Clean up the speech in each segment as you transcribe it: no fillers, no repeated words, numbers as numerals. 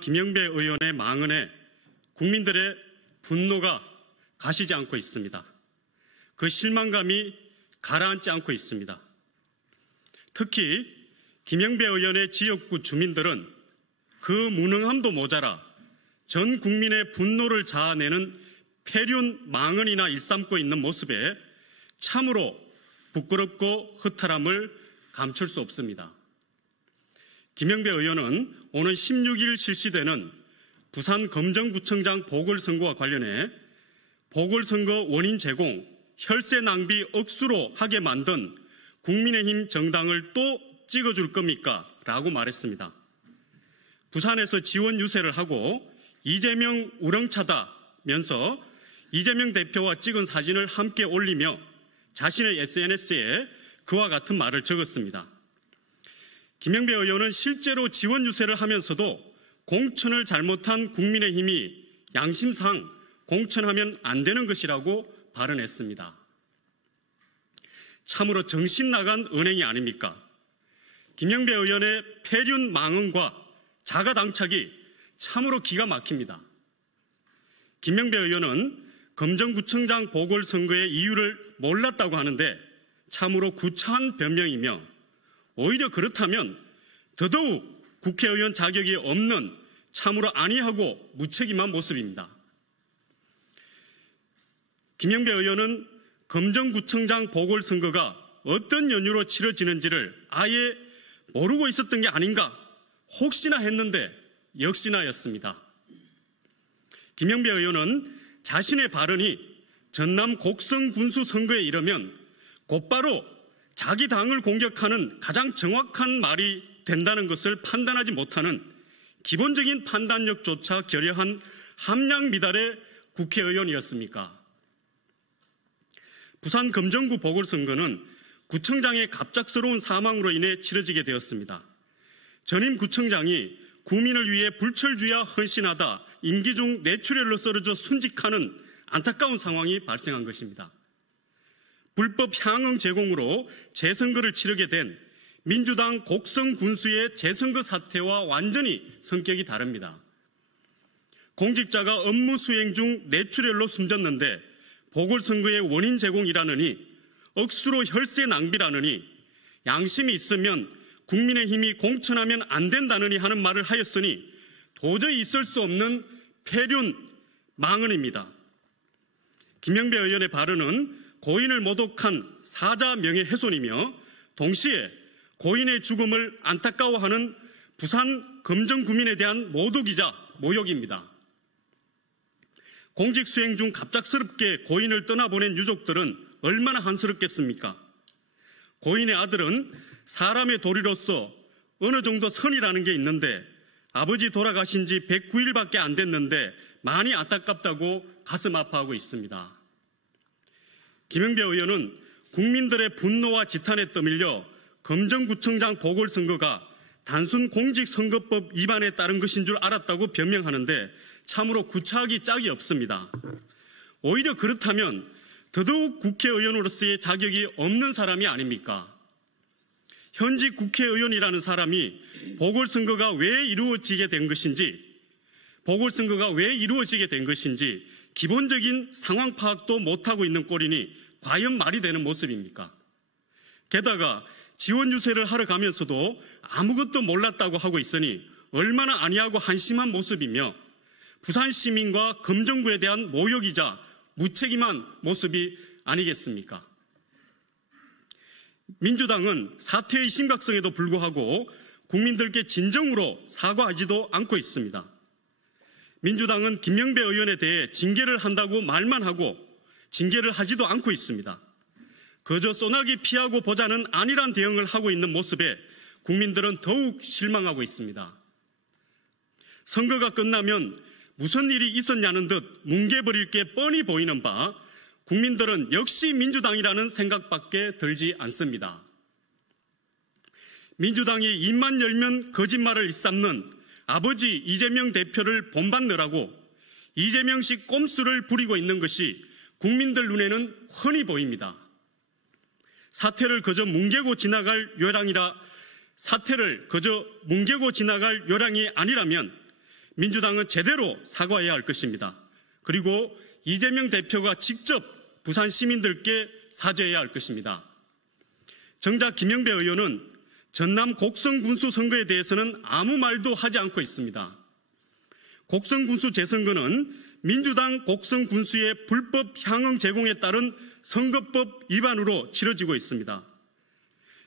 김영배 의원의 망언에 국민들의 분노가 가시지 않고 있습니다. 그 실망감이 가라앉지 않고 있습니다. 특히 김영배 의원의 지역구 주민들은 그 무능함도 모자라 전 국민의 분노를 자아내는 폐륜 망언이나 일삼고 있는 모습에 참으로 부끄럽고 허탈함을 감출 수 없습니다. 김영배 의원은 오는 16일 실시되는 부산 검정구청장 보궐선거와 관련해 보궐선거 원인 제공, 혈세 낭비 억수로 하게 만든 국민의힘 정당을 또 찍어줄 겁니까? 라고 말했습니다. 부산에서 지원 유세를 하고 이재명 우렁차다면서 이재명 대표와 찍은 사진을 함께 올리며 자신의 SNS에 그와 같은 말을 적었습니다. 김영배 의원은 실제로 지원 유세를 하면서도 공천을 잘못한 국민의힘이 양심상 공천하면 안 되는 것이라고 발언했습니다. 참으로 정신 나간 언행이 아닙니까? 김영배 의원의 폐륜 망언과 자가당착이 참으로 기가 막힙니다. 김영배 의원은 검정구청장 보궐선거의 이유를 몰랐다고 하는데 참으로 구차한 변명이며 오히려 그렇다면 더더욱 국회의원 자격이 없는 참으로 안이하고 무책임한 모습입니다. 김영배 의원은 검정구청장 보궐선거가 어떤 연유로 치러지는지를 아예 모르고 있었던 게 아닌가 혹시나 했는데 역시나였습니다. 김영배 의원은 자신의 발언이 전남 곡성 군수 선거에 이르면 곧바로 자기 당을 공격하는 가장 정확한 말이 된다는 것을 판단하지 못하는 기본적인 판단력조차 결여한 함량 미달의 국회의원이었습니까? 부산 검정구 보궐선거는 구청장의 갑작스러운 사망으로 인해 치러지게 되었습니다. 전임 구청장이 구민을 위해 불철주야 헌신하다 임기 중 뇌출혈로 쓰러져 순직하는 안타까운 상황이 발생한 것입니다. 불법 향응 제공으로 재선거를 치르게 된 민주당 곡성 군수의 재선거 사태와 완전히 성격이 다릅니다. 공직자가 업무 수행 중 뇌출혈로 숨졌는데 보궐선거의 원인 제공이라느니 억수로 혈세 낭비라느니 양심이 있으면 국민의힘이 공천하면 안 된다느니 하는 말을 하였으니 도저히 있을 수 없는 폐륜 망언입니다. 김영배 의원의 발언은 고인을 모독한 사자 명예훼손이며 동시에 고인의 죽음을 안타까워하는 부산 검정구민에 대한 모독이자 모욕입니다. 공직 수행 중 갑작스럽게 고인을 떠나보낸 유족들은 얼마나 한스럽겠습니까? 고인의 아들은 사람의 도리로서 어느 정도 선이라는 게 있는데 아버지 돌아가신 지 109일밖에 안 됐는데 많이 안타깝다고 가슴 아파하고 있습니다. 김영배 의원은 국민들의 분노와 지탄에 떠밀려 검정구청장 보궐선거가 단순 공직선거법 위반에 따른 것인 줄 알았다고 변명하는데 참으로 구차하기 짝이 없습니다. 오히려 그렇다면 더더욱 국회의원으로서의 자격이 없는 사람이 아닙니까? 현직 국회의원이라는 사람이 보궐선거가 왜 이루어지게 된 것인지 기본적인 상황 파악도 못하고 있는 꼴이니 과연 말이 되는 모습입니까? 게다가 지원 유세를 하러 가면서도 아무것도 몰랐다고 하고 있으니 얼마나 안이하고 한심한 모습이며 부산 시민과 검정구에 대한 모욕이자 무책임한 모습이 아니겠습니까? 민주당은 사태의 심각성에도 불구하고 국민들께 진정으로 사과하지도 않고 있습니다. 민주당은 김영배 의원에 대해 징계를 한다고 말만 하고 징계를 하지도 않고 있습니다. 그저 소나기 피하고 보자는 안일한 대응을 하고 있는 모습에 국민들은 더욱 실망하고 있습니다. 선거가 끝나면 무슨 일이 있었냐는 듯 뭉개버릴 게 뻔히 보이는 바 국민들은 역시 민주당이라는 생각밖에 들지 않습니다. 민주당이 입만 열면 거짓말을 일삼는 아버지 이재명 대표를 본받느라고 이재명식 꼼수를 부리고 있는 것이 국민들 눈에는 훤히 보입니다. 사태를 그저 뭉개고 지나갈 요량이 아니라면 민주당은 제대로 사과해야 할 것입니다. 그리고 이재명 대표가 직접 부산 시민들께 사죄해야 할 것입니다. 정작 김영배 의원은 전남 곡성군수 선거에 대해서는 아무 말도 하지 않고 있습니다. 곡성군수 재선거는 민주당 곡성군수의 불법 향응 제공에 따른 선거법 위반으로 치러지고 있습니다.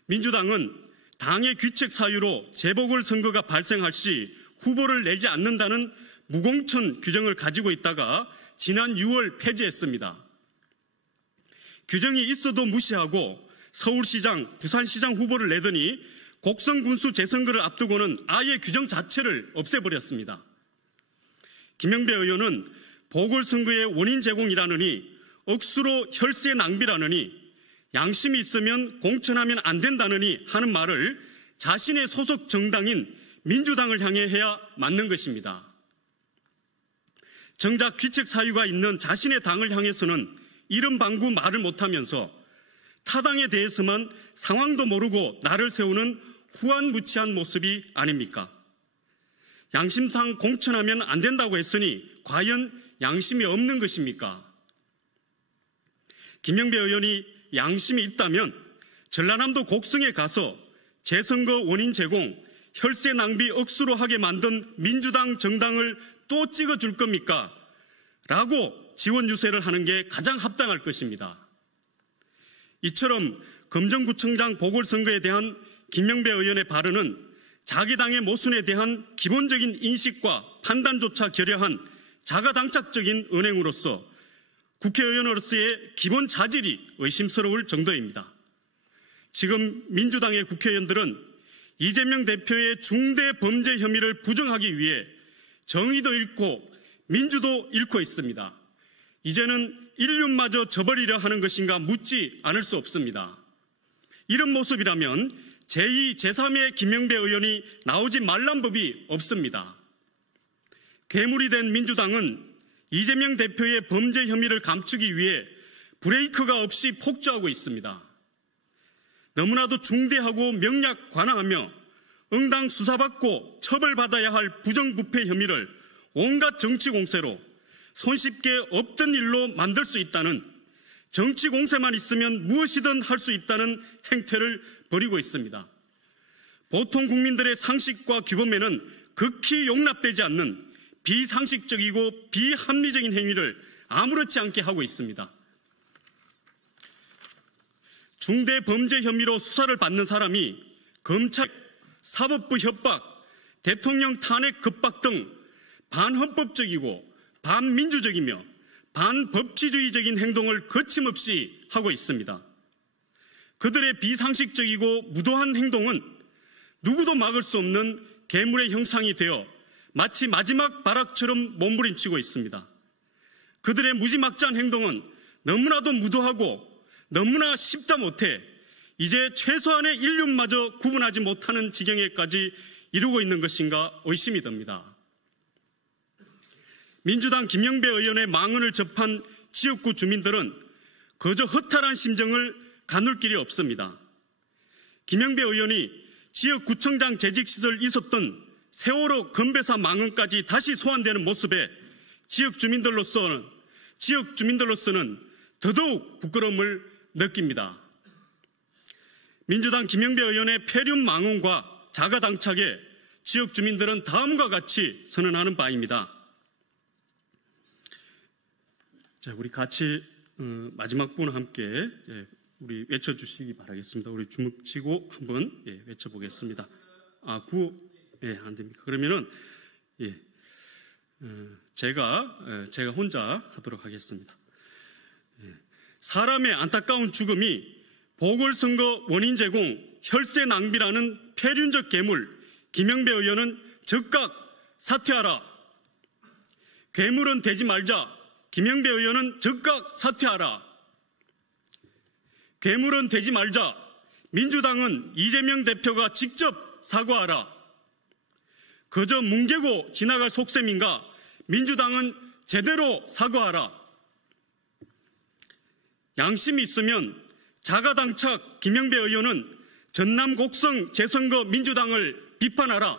민주당은 당의 귀책 사유로 재보궐선거가 발생할 시 후보를 내지 않는다는 무공천 규정을 가지고 있다가 지난 6월 폐지했습니다. 규정이 있어도 무시하고 서울시장, 부산시장 후보를 내더니 곡성군수 재선거를 앞두고는 아예 규정 자체를 없애버렸습니다. 김영배 의원은 보궐선거의 원인 제공이라느니 억수로 혈세 낭비라느니 양심이 있으면 공천하면 안 된다느니 하는 말을 자신의 소속 정당인 민주당을 향해 해야 맞는 것입니다. 정작 귀책 사유가 있는 자신의 당을 향해서는 이런 방구 말을 못하면서 타당에 대해서만 상황도 모르고 나를 세우는 후안무치한 모습이 아닙니까? 양심상 공천하면 안 된다고 했으니 과연 양심이 없는 것입니까? 김영배 의원이 양심이 있다면 전라남도 곡성에 가서 재선거 원인 제공, 혈세 낭비 억수로 하게 만든 민주당 정당을 또 찍어줄 겁니까? 라고 지원 유세를 하는 게 가장 합당할 것입니다. 이처럼 금정구청장 보궐선거에 대한 김영배 의원의 발언은 자기 당의 모순에 대한 기본적인 인식과 판단조차 결여한 자가당착적인 언행으로서 국회의원으로서의 기본 자질이 의심스러울 정도입니다. 지금 민주당의 국회의원들은 이재명 대표의 중대 범죄 혐의를 부정하기 위해 정의도 잃고 민주도 잃고 있습니다. 이제는 인륜마저 저버리려 하는 것인가 묻지 않을 수 없습니다. 이런 모습이라면 제2, 제3의 김영배 의원이 나오지 말란 법이 없습니다. 괴물이 된 민주당은 이재명 대표의 범죄 혐의를 감추기 위해 브레이크가 없이 폭주하고 있습니다. 너무나도 중대하고 명약관화하며 응당 수사받고 처벌받아야 할 부정부패 혐의를 온갖 정치 공세로 손쉽게 없던 일로 만들 수 있다는, 정치 공세만 있으면 무엇이든 할 수 있다는 행태를 벌이고 있습니다. 보통 국민들의 상식과 규범에는 극히 용납되지 않는 비상식적이고 비합리적인 행위를 아무렇지 않게 하고 있습니다. 중대 범죄 혐의로 수사를 받는 사람이 검찰, 사법부 협박, 대통령 탄핵 급박 등 반헌법적이고 반민주적이며 반법치주의적인 행동을 거침없이 하고 있습니다. 그들의 비상식적이고 무도한 행동은 누구도 막을 수 없는 괴물의 형상이 되어 마치 마지막 발악처럼 몸부림치고 있습니다. 그들의 무지막지한 행동은 너무나도 무도하고 너무나 쉽다 못해 이제 최소한의 인륜마저 구분하지 못하는 지경에까지 이르고 있는 것인가 의심이 듭니다. 민주당 김영배 의원의 망언을 접한 지역구 주민들은 그저 허탈한 심정을 가눌 길이 없습니다. 김영배 의원이 지역구청장 재직시절 있었던 세월호 건배사 망언까지 다시 소환되는 모습에 지역 주민들로서는 더더욱 부끄러움을 느낍니다. 민주당 김영배 의원의 폐륜 망언과 자가당착에 지역 주민들은 다음과 같이 선언하는 바입니다. 자, 우리 같이 마지막 부분 함께 우리 외쳐주시기 바라겠습니다. 우리 주먹 쥐고 한번 외쳐보겠습니다. 구호 안 됩니까? 그러면은 제가 혼자 하도록 하겠습니다. 사람의 안타까운 죽음이 보궐선거 원인 제공, 혈세 낭비라는 폐륜적 괴물 김영배 의원은 즉각 사퇴하라. 괴물은 되지 말자. 김영배 의원은 즉각 사퇴하라. 괴물은 되지 말자. 민주당은 이재명 대표가 직접 사과하라. 그저 뭉개고 지나갈 속셈인가? 민주당은 제대로 사과하라. 양심이 있으면 자가당착 김영배 의원은 전남 곡성 재선거 민주당을 비판하라.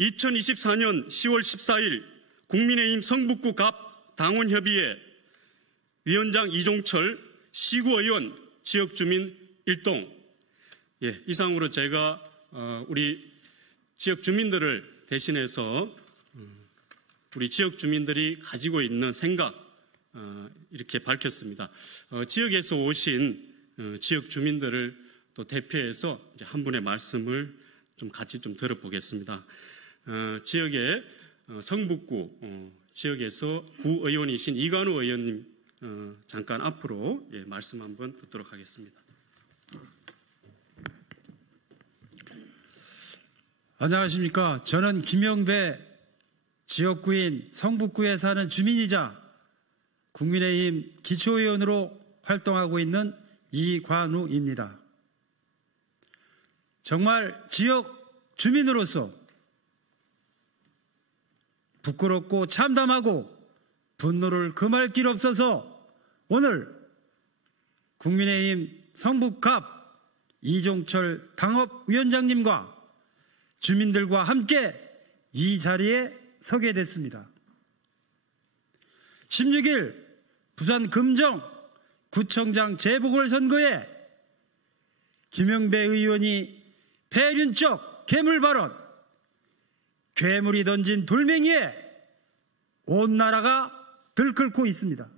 2024년 10월 14일 국민의힘 성북구 갑 당원협의회 위원장 이종철, 시구의원, 지역주민 일동. 이상으로 제가 우리 지역주민들을 대신해서 우리 지역주민들이 가지고 있는 생각 이렇게 밝혔습니다. 지역에서 오신 지역주민들을 또 대표해서 이제 한 분의 말씀을 좀 같이 좀 들어보겠습니다. 지역의 성북구 지역에서 구의원이신 이관우 의원님 잠깐 앞으로 말씀 한번 듣도록 하겠습니다. 안녕하십니까. 저는 김영배 지역구인 성북구에 사는 주민이자 국민의힘 기초의원으로 활동하고 있는 이관우입니다. 정말 지역 주민으로서 부끄럽고 참담하고 분노를 금할 길 없어서 오늘 국민의힘 성북갑 이종철 당협위원장님과 주민들과 함께 이 자리에 서게 됐습니다. 16일 부산 금정 구청장 재보궐선거에 김영배 의원이 폐륜적 괴물 발언, 괴물이 던진 돌멩이에 온 나라가 들끓고 있습니다.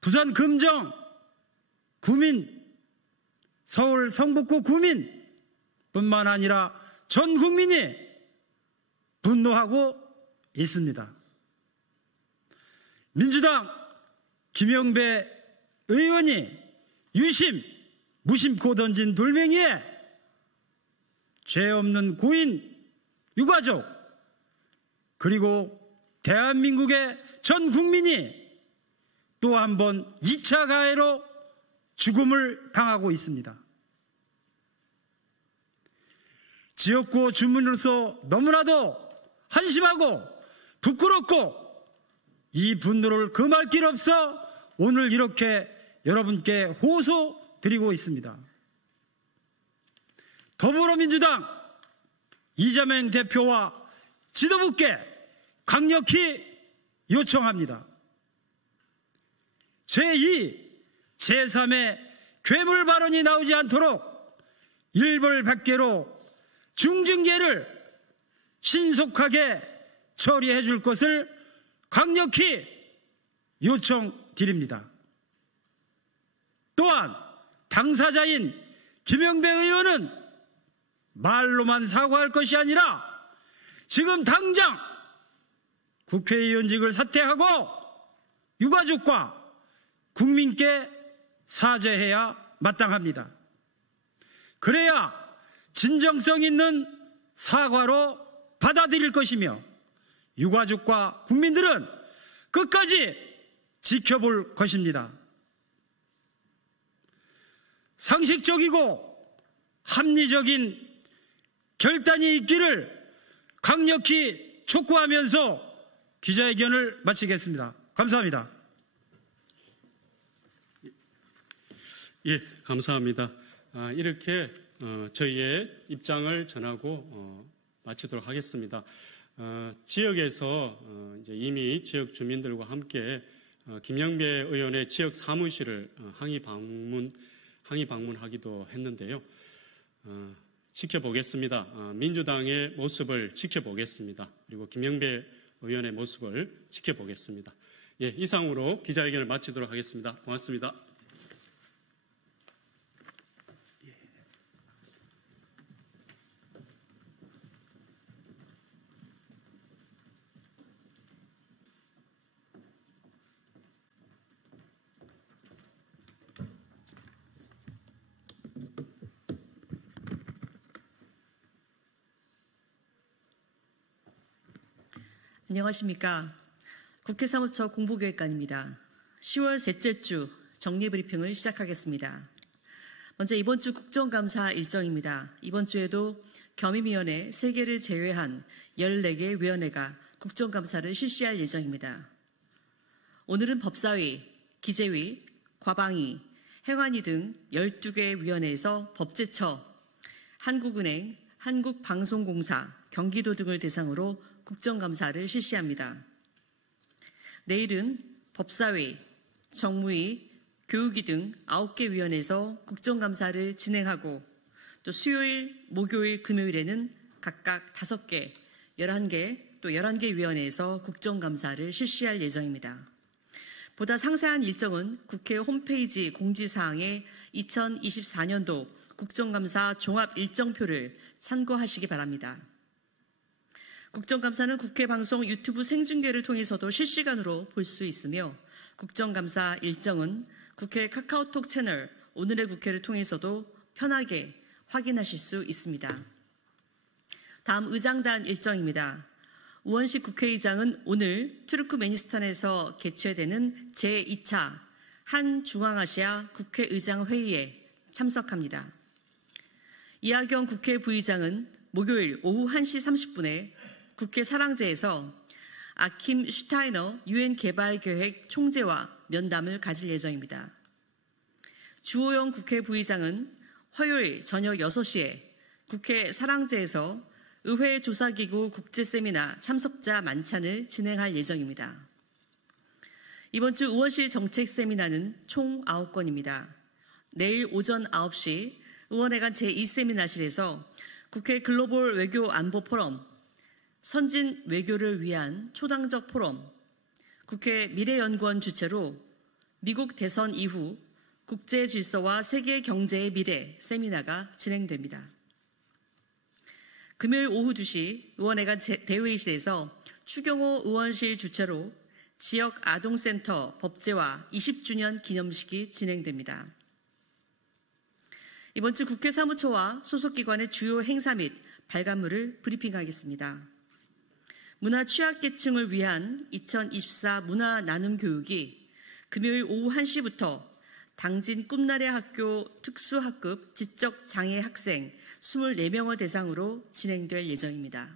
부산 금정 구민, 서울 성북구 구민 뿐만 아니라 전 국민이 분노하고 있습니다. 민주당 김영배 의원이 유심, 무심코 던진 돌멩이에 죄 없는 고인, 유가족, 그리고 대한민국의 전 국민이 또 한 번 2차 가해로 죽음을 당하고 있습니다. 지역구 주민으로서 너무나도 한심하고 부끄럽고 이 분노를 금할 길 없어 오늘 이렇게 여러분께 호소드리고 있습니다. 더불어민주당 이재명 대표와 지도부께 강력히 요청합니다. 제2, 제3의 괴물 발언이 나오지 않도록 일벌백계로 중징계를 신속하게 처리해 줄 것을 강력히 요청드립니다. 또한 당사자인 김영배 의원은 말로만 사과할 것이 아니라 지금 당장 국회의원직을 사퇴하고 유가족과 국민께 사죄해야 마땅합니다. 그래야 진정성 있는 사과로 받아들일 것이며 유가족과 국민들은 끝까지 지켜볼 것입니다. 상식적이고 합리적인 결단이 있기를 강력히 촉구하면서 기자회견을 마치겠습니다. 감사합니다. 감사합니다. 이렇게 저희의 입장을 전하고 마치도록 하겠습니다. 지역에서 이제 이미 지역 주민들과 함께 김영배 의원의 지역 사무실을 항의 방문하기도 했는데요. 지켜보겠습니다. 민주당의 모습을 지켜보겠습니다. 그리고 김영배 의원의 모습을 지켜보겠습니다. 이상으로 기자회견을 마치도록 하겠습니다. 고맙습니다. 안녕하십니까. 국회 사무처 공보교육관입니다. 10월 셋째 주 정리브리핑을 시작하겠습니다. 먼저 이번 주 국정감사 일정입니다. 이번 주에도 겸임위원회 3개를 제외한 14개 위원회가 국정감사를 실시할 예정입니다. 오늘은 법사위, 기재위, 과방위, 행안위 등 12개 위원회에서 법제처, 한국은행, 한국방송공사, 경기도 등을 대상으로 국정감사를 실시합니다. 내일은 법사위, 정무위, 교육위 등 9개 위원회에서 국정감사를 진행하고 또 수요일, 목요일, 금요일에는 각각 5개, 11개, 또 11개 위원회에서 국정감사를 실시할 예정입니다. 보다 상세한 일정은 국회 홈페이지 공지사항에 2024년도 국정감사 종합 일정표를 참고하시기 바랍니다. 국정감사는 국회 방송 유튜브 생중계를 통해서도 실시간으로 볼 수 있으며 국정감사 일정은 국회 카카오톡 채널 오늘의 국회를 통해서도 편하게 확인하실 수 있습니다. 다음 의장단 일정입니다. 우원식 국회의장은 오늘 투르크메니스탄에서 개최되는 제2차 한중앙아시아 국회의장 회의에 참석합니다. 이하경 국회 부의장은 목요일 오후 1시 30분에 국회 사랑제에서 아킴 슈타이너 유엔 개발계획 총재와 면담을 가질 예정입니다. 주호영 국회 부의장은 화요일 저녁 6시에 국회 사랑제에서 의회 조사기구 국제세미나 참석자 만찬을 진행할 예정입니다. 이번 주 의원실 정책 세미나는 총 9건입니다. 내일 오전 9시 의원회관 제2세미나실에서 국회 글로벌 외교 안보 포럼, 선진 외교를 위한 초당적 포럼, 국회 미래연구원 주최로 미국 대선 이후 국제 질서와 세계 경제의 미래 세미나가 진행됩니다. 금요일 오후 2시 의원회관 대회의실에서 추경호 의원실 주최로 지역 아동센터 법제화 20주년 기념식이 진행됩니다. 이번 주 국회 사무처와 소속기관의 주요 행사 및 발간물을 브리핑하겠습니다. 문화 취약계층을 위한 2024 문화 나눔 교육이 금요일 오후 1시부터 당진 꿈나래 학교 특수학급 지적장애 학생 24명을 대상으로 진행될 예정입니다.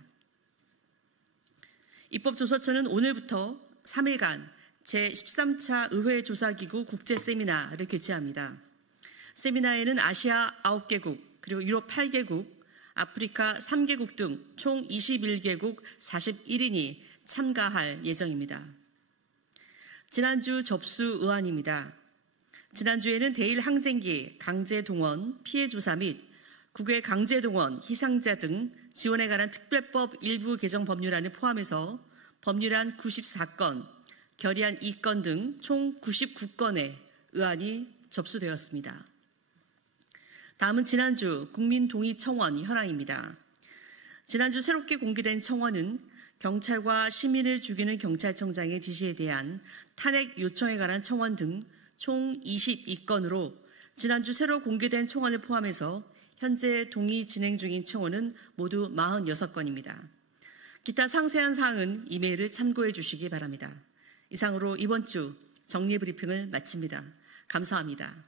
입법조서처는 오늘부터 3일간 제13차 의회조사기구 국제세미나를 개최합니다. 세미나에는 아시아 9개국, 그리고 유럽 8개국, 아프리카 3개국 등 총 21개국 41인이 참가할 예정입니다. 지난주 접수 의안입니다. 지난주에는 대일 항쟁기 강제동원 피해 조사 및 국외 강제동원 희생자 등 지원에 관한 특별법 일부 개정 법률안을 포함해서 법률안 94건, 결의안 2건 등 총 99건의 의안이 접수되었습니다. 다음은 지난주 국민동의청원 현황입니다. 지난주 새롭게 공개된 청원은 경찰과 시민을 죽이는 경찰청장의 지시에 대한 탄핵 요청에 관한 청원 등 총 22건으로 지난주 새로 공개된 청원을 포함해서 현재 동의 진행 중인 청원은 모두 46건입니다. 기타 상세한 사항은 이메일을 참고해 주시기 바랍니다. 이상으로 이번 주 정리 브리핑을 마칩니다. 감사합니다.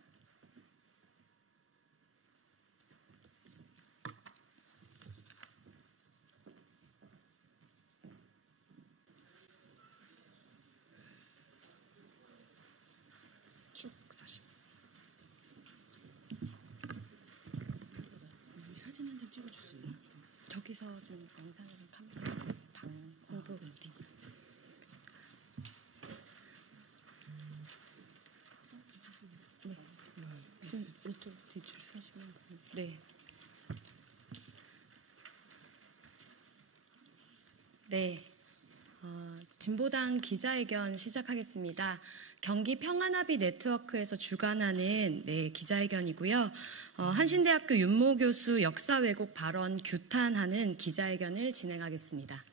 저기서 지금 영상이랑 카메라 당 홍보 미팅. 네. 이쪽 뒤줄 서시면 네. 네. 진보당 기자회견 시작하겠습니다. 경기 평안합의 네트워크에서 주관하는 기자회견이고요. 한신대학교 윤모 교수 역사 왜곡 발언 규탄하는 기자회견을 진행하겠습니다.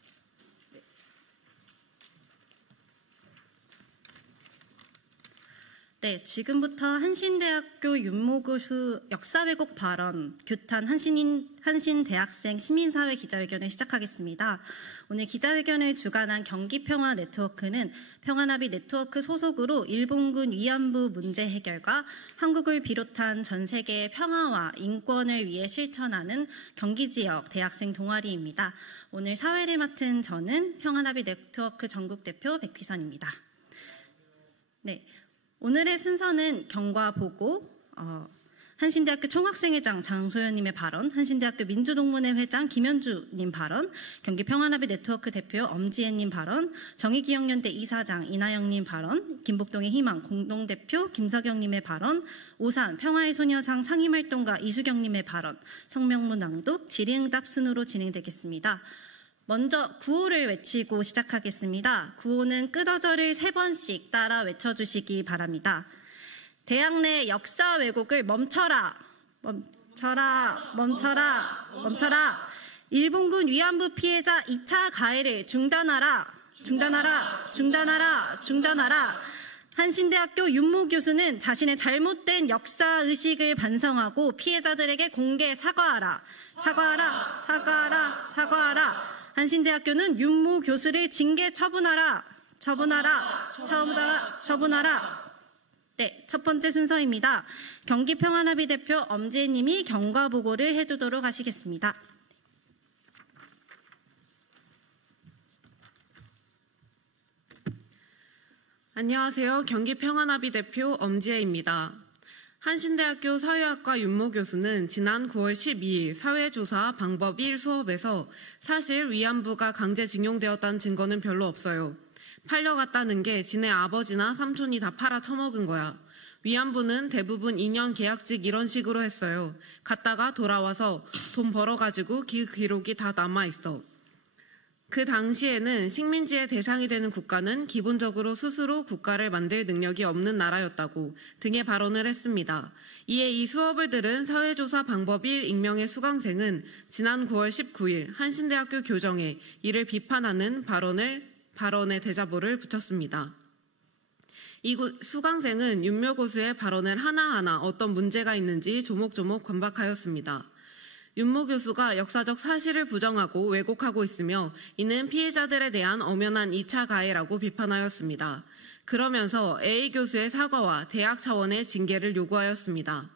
네, 지금부터 한신대학교 윤모 교수 역사 왜곡 발언 규탄 한신대학생 시민사회 기자회견을 시작하겠습니다. 오늘 기자회견을 주관한 경기평화 네트워크는 평안합의 네트워크 소속으로 일본군 위안부 문제 해결과 한국을 비롯한 전 세계의 평화와 인권을 위해 실천하는 경기지역 대학생 동아리입니다. 오늘 사회를 맡은 저는 평안합의 네트워크 전국대표 백휘선입니다. 네. 오늘의 순서는 경과 보고, 한신대학교 총학생회장 장소연님의 발언, 한신대학교 민주동문회 회장 김현주님 발언, 경기평화나비 네트워크 대표 엄지혜님 발언, 정의기억연대 이사장 이나영님 발언, 김복동의 희망 공동대표 김석영님의 발언, 오산 평화의 소녀상 상임활동가 이수경님의 발언, 성명문 낭독, 질의응답 순으로 진행되겠습니다. 먼저 구호를 외치고 시작하겠습니다. 구호는 끄더저를 3번씩 따라 외쳐주시기 바랍니다. 대학 내 역사 왜곡을 멈춰라, 멈춰라, 멈춰라, 멈춰라. 일본군 위안부 피해자 2차 가해를 중단하라, 중단하라, 중단하라, 중단하라. 한신대학교 윤모 교수는 자신의 잘못된 역사의식을 반성하고 피해자들에게 공개 사과하라, 사과하라, 사과하라, 사과하라. 한신대학교는 윤모 교수를 징계 처분하라, 처분하라, 처분하라, 처분하라. 네, 첫 번째 순서입니다. 경기평화나비 대표 엄지혜 님이 경과 보고를 해주도록 하시겠습니다. 안녕하세요. 경기평화나비 대표 엄지혜입니다. 한신대학교 사회학과 윤모 교수는 지난 9월 12일 사회조사 방법 1 수업에서 사실 위안부가 강제징용되었다는 증거는 별로 없어요. 팔려갔다는 게 지네 아버지나 삼촌이 다 팔아 처먹은 거야. 위안부는 대부분 2년 계약직 이런 식으로 했어요. 갔다가 돌아와서 돈 벌어가지고 기록이 다 남아있어. 그 당시에는 식민지의 대상이 되는 국가는 기본적으로 스스로 국가를 만들 능력이 없는 나라였다고 등의 발언을 했습니다. 이에 이 수업을 들은 사회조사 방법 1 익명의 수강생은 지난 9월 19일 한신대학교 교정에 이를 비판하는 발언에 대자보를 붙였습니다. 이 수강생은 윤모 교수의 발언을 하나하나 어떤 문제가 있는지 조목조목 반박하였습니다. 윤모 교수가 역사적 사실을 부정하고 왜곡하고 있으며 이는 피해자들에 대한 엄연한 2차 가해라고 비판하였습니다. 그러면서 A 교수의 사과와 대학 차원의 징계를 요구하였습니다.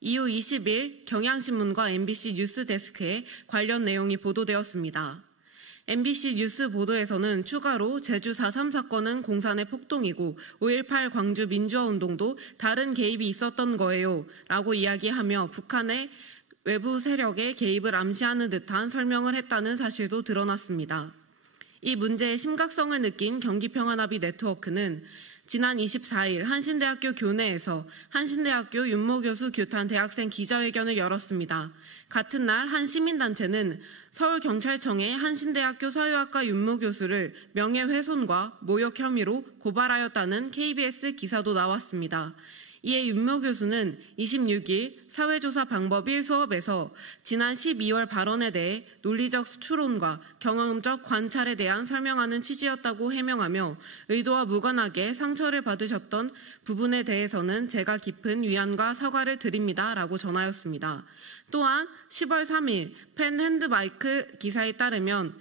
이후 20일 경향신문과 MBC 뉴스 데스크에 관련 내용이 보도되었습니다. MBC 뉴스 보도에서는 추가로 제주 4.3 사건은 공산의 폭동이고 5.18 광주 민주화운동도 다른 개입이 있었던 거예요 라고 이야기하며 북한의 외부 세력의 개입을 암시하는 듯한 설명을 했다는 사실도 드러났습니다. 이 문제의 심각성을 느낀 경기평화나비 네트워크는 지난 24일 한신대학교 교내에서 한신대학교 윤모 교수 규탄 대학생 기자회견을 열었습니다. 같은 날 한 시민단체는 서울경찰청에 한신대학교 사회학과 윤모 교수를 명예훼손과 모욕 혐의로 고발하였다는 KBS 기사도 나왔습니다. 이에 윤모 교수는 26일 사회조사 방법 1 수업에서 지난 12월 발언에 대해 논리적 추론과 경험적 관찰에 대한 설명하는 취지였다고 해명하며 의도와 무관하게 상처를 받으셨던 부분에 대해서는 제가 깊은 위안과 사과를 드립니다 라고 전하였습니다. 또한 10월 3일 펜 핸드마이크 기사에 따르면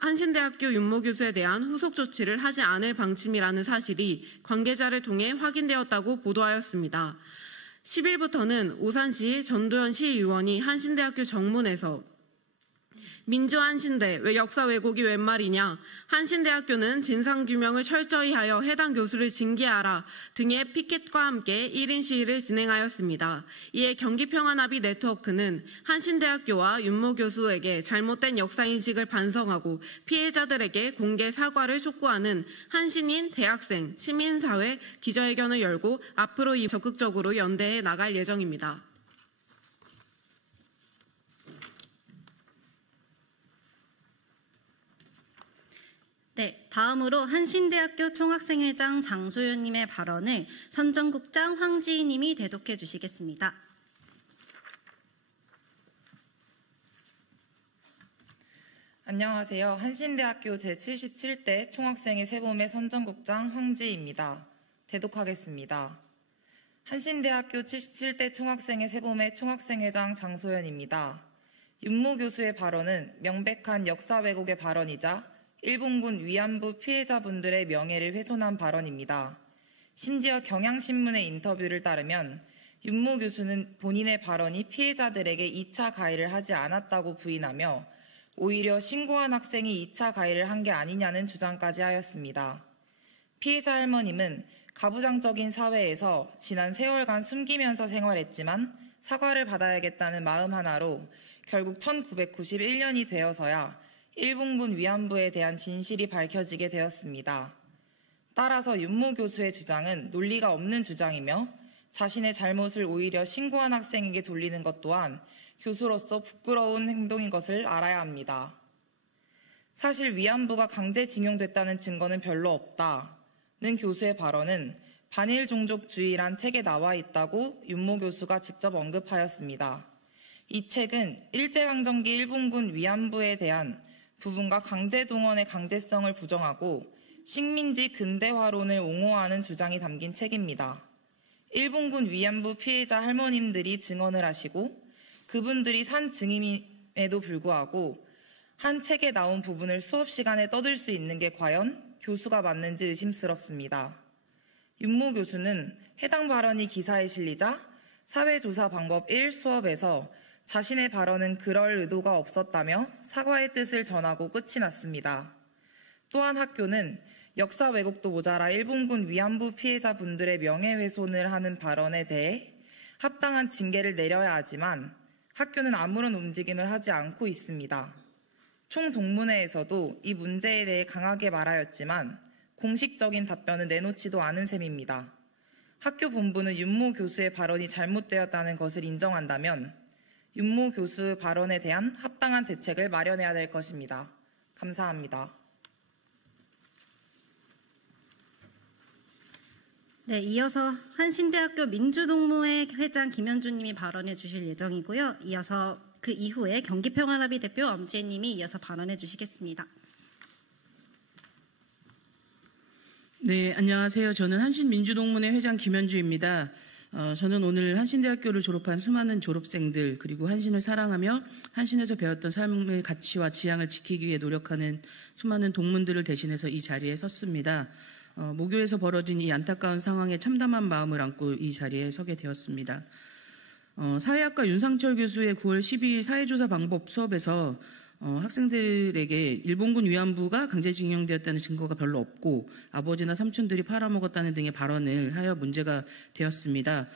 한신대학교 윤모 교수에 대한 후속 조치를 하지 않을 방침이라는 사실이 관계자를 통해 확인되었다고 보도하였습니다. 10일부터는 오산시 전도연 시의원이 한신대학교 정문에서 민주한신대 왜 역사 왜곡이 웬 말이냐, 한신대학교는 진상규명을 철저히 하여 해당 교수를 징계하라 등의 피켓과 함께 1인 시위를 진행하였습니다. 이에 경기평화나비 네트워크는 한신대학교와 윤모 교수에게 잘못된 역사인식을 반성하고 피해자들에게 공개 사과를 촉구하는 한신인 대학생 시민사회 기자회견을 열고 앞으로 적극적으로 연대해 나갈 예정입니다. 네, 다음으로 한신대학교 총학생회장 장소연님의 발언을 선정국장 황지희님이 대독해 주시겠습니다. 안녕하세요. 한신대학교 제77대 총학생회 세범의 선정국장 황지희입니다. 대독하겠습니다. 한신대학교 77대 총학생회 세범의 총학생회장 장소연입니다. 윤모 교수의 발언은 명백한 역사 왜곡의 발언이자 일본군 위안부 피해자분들의 명예를 훼손한 발언입니다. 심지어 경향신문의 인터뷰를 따르면 윤모 교수는 본인의 발언이 피해자들에게 2차 가해를 하지 않았다고 부인하며 오히려 신고한 학생이 2차 가해를 한 게 아니냐는 주장까지 하였습니다. 피해자 할머님은 가부장적인 사회에서 지난 세월간 숨기면서 생활했지만 사과를 받아야겠다는 마음 하나로 결국 1991년이 되어서야 일본군 위안부에 대한 진실이 밝혀지게 되었습니다. 따라서 윤모 교수의 주장은 논리가 없는 주장이며 자신의 잘못을 오히려 신고한 학생에게 돌리는 것 또한 교수로서 부끄러운 행동인 것을 알아야 합니다. 사실 위안부가 강제징용됐다는 증거는 별로 없다는 교수의 발언은 반일 종족주의란 책에 나와 있다고 윤모 교수가 직접 언급하였습니다. 이 책은 일제강점기 일본군 위안부에 대한 부분과 강제동원의 강제성을 부정하고 식민지 근대화론을 옹호하는 주장이 담긴 책입니다. 일본군 위안부 피해자 할머님들이 증언을 하시고 그분들이 산 증인임에도 불구하고 한 책에 나온 부분을 수업 시간에 떠들 수 있는 게 과연 교수가 맞는지 의심스럽습니다. 윤모 교수는 해당 발언이 기사에 실리자 사회조사 방법 1 수업에서 자신의 발언은 그럴 의도가 없었다며 사과의 뜻을 전하고 끝이 났습니다. 또한 학교는 역사 왜곡도 모자라 일본군 위안부 피해자분들의 명예훼손을 하는 발언에 대해 합당한 징계를 내려야 하지만 학교는 아무런 움직임을 하지 않고 있습니다. 총동문회에서도 이 문제에 대해 강하게 말하였지만 공식적인 답변은 내놓지도 않은 셈입니다. 학교 본부는 윤모 교수의 발언이 잘못되었다는 것을 인정한다면 윤모 교수 발언에 대한 합당한 대책을 마련해야 될 것입니다. 감사합니다. 네, 이어서 한신대학교 민주동무회 회장 김현주 님이 발언해 주실 예정이고요. 이어서 그 이후에 경기평화나비 대표 엄지혜 님이 이어서 발언해 주시겠습니다. 네, 안녕하세요. 저는 한신민주동문회 회장 김현주입니다. 저는 오늘 한신대학교를 졸업한 수많은 졸업생들 그리고 한신을 사랑하며 한신에서 배웠던 삶의 가치와 지향을 지키기 위해 노력하는 수많은 동문들을 대신해서 이 자리에 섰습니다. 모교에서 벌어진 이 안타까운 상황에 참담한 마음을 안고 이 자리에 서게 되었습니다. 사회학과 윤상철 교수의 9월 12일 사회조사 방법 수업에서 학생들에게 일본군 위안부가 강제징용되었다는 증거가 별로 없고 아버지나 삼촌들이 팔아먹었다는 등의 발언을 하여 문제가 되었습니다.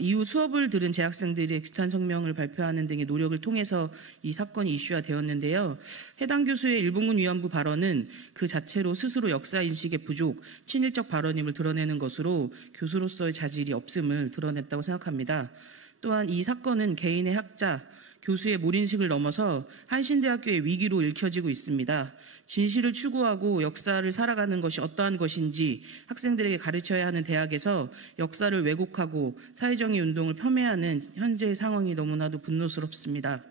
이후 수업을 들은 재학생들의 규탄 성명을 발표하는 등의 노력을 통해서 이 사건이 이슈화 되었는데요. 해당 교수의 일본군 위안부 발언은 그 자체로 스스로 역사 인식의 부족, 친일적 발언임을 드러내는 것으로 교수로서의 자질이 없음을 드러냈다고 생각합니다. 또한 이 사건은 개인의 학자, 교수의 몰인식을 넘어서 한신대학교의 위기로 읽혀지고 있습니다. 진실을 추구하고 역사를 살아가는 것이 어떠한 것인지 학생들에게 가르쳐야 하는 대학에서 역사를 왜곡하고 사회정의 운동을 폄훼하는 현재의 상황이 너무나도 분노스럽습니다.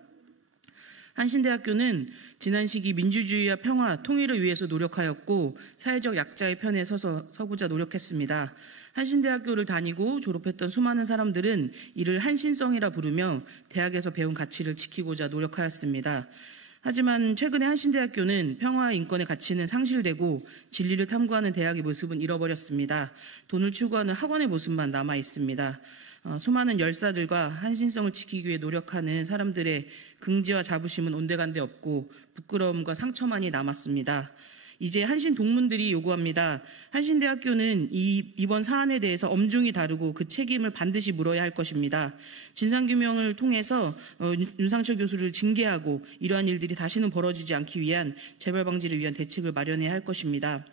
한신대학교는 지난 시기 민주주의와 평화, 통일을 위해서 노력하였고 사회적 약자의 편에 서고자 노력했습니다. 한신대학교를 다니고 졸업했던 수많은 사람들은 이를 한신성이라 부르며 대학에서 배운 가치를 지키고자 노력하였습니다. 하지만 최근에 한신대학교는 평화와 인권의 가치는 상실되고 진리를 탐구하는 대학의 모습은 잃어버렸습니다. 돈을 추구하는 학원의 모습만 남아 있습니다. 수많은 열사들과 한신성을 지키기 위해 노력하는 사람들의 긍지와 자부심은 온데간데 없고 부끄러움과 상처만이 남았습니다. 이제 한신 동문들이 요구합니다. 한신대학교는 이번 사안에 대해서 엄중히 다루고 그 책임을 반드시 물어야 할 것입니다. 진상규명을 통해서 윤상철 교수를 징계하고 이러한 일들이 다시는 벌어지지 않기 위한 재발 방지를 위한 대책을 마련해야 할 것입니다.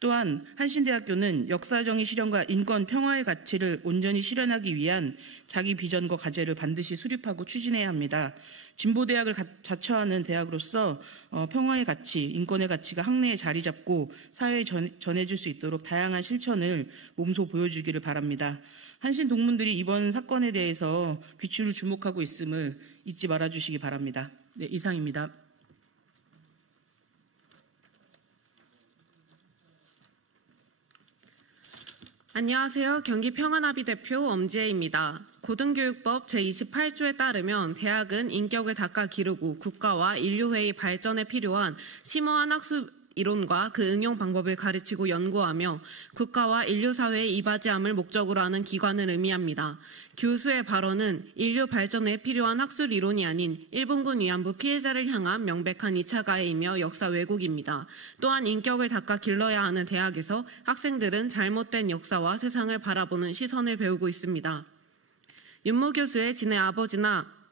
또한 한신대학교는 역사정의 실현과 인권 평화의 가치를 온전히 실현하기 위한 자기 비전과 과제를 반드시 수립하고 추진해야 합니다. 진보대학을 자처하는 대학으로서 평화의 가치, 인권의 가치가 학내에 자리 잡고 사회에 전해질 수 있도록 다양한 실천을 몸소 보여주기를 바랍니다. 한신 동문들이 이번 사건에 대해서 귀추를 주목하고 있음을 잊지 말아주시기 바랍니다. 네, 이상입니다. 안녕하세요. 경기평화나비 대표 엄지혜입니다. 고등교육법 제28조에 따르면 대학은 인격을 닦아 기르고 국가와 인류회의 발전에 필요한 심오한 학습 이론과 그 응용 방법을 가르치고 연구하며 국가와 인류 사회에 이바지함을 목적으로 하는 기관을 의미합니다. 교수의 발언은 인류 발전에 필요한 학술 이론이 아닌 일본군 위안부 피해자를 향한 명백한 2차 가해이며 역사 왜곡입니다. 또한 인격을 닦아 길러야 하는 대학에서 학생들은 잘못된 역사와 세상을 바라보는 시선을 배우고 있습니다. 윤모 교수의 지네 아버지나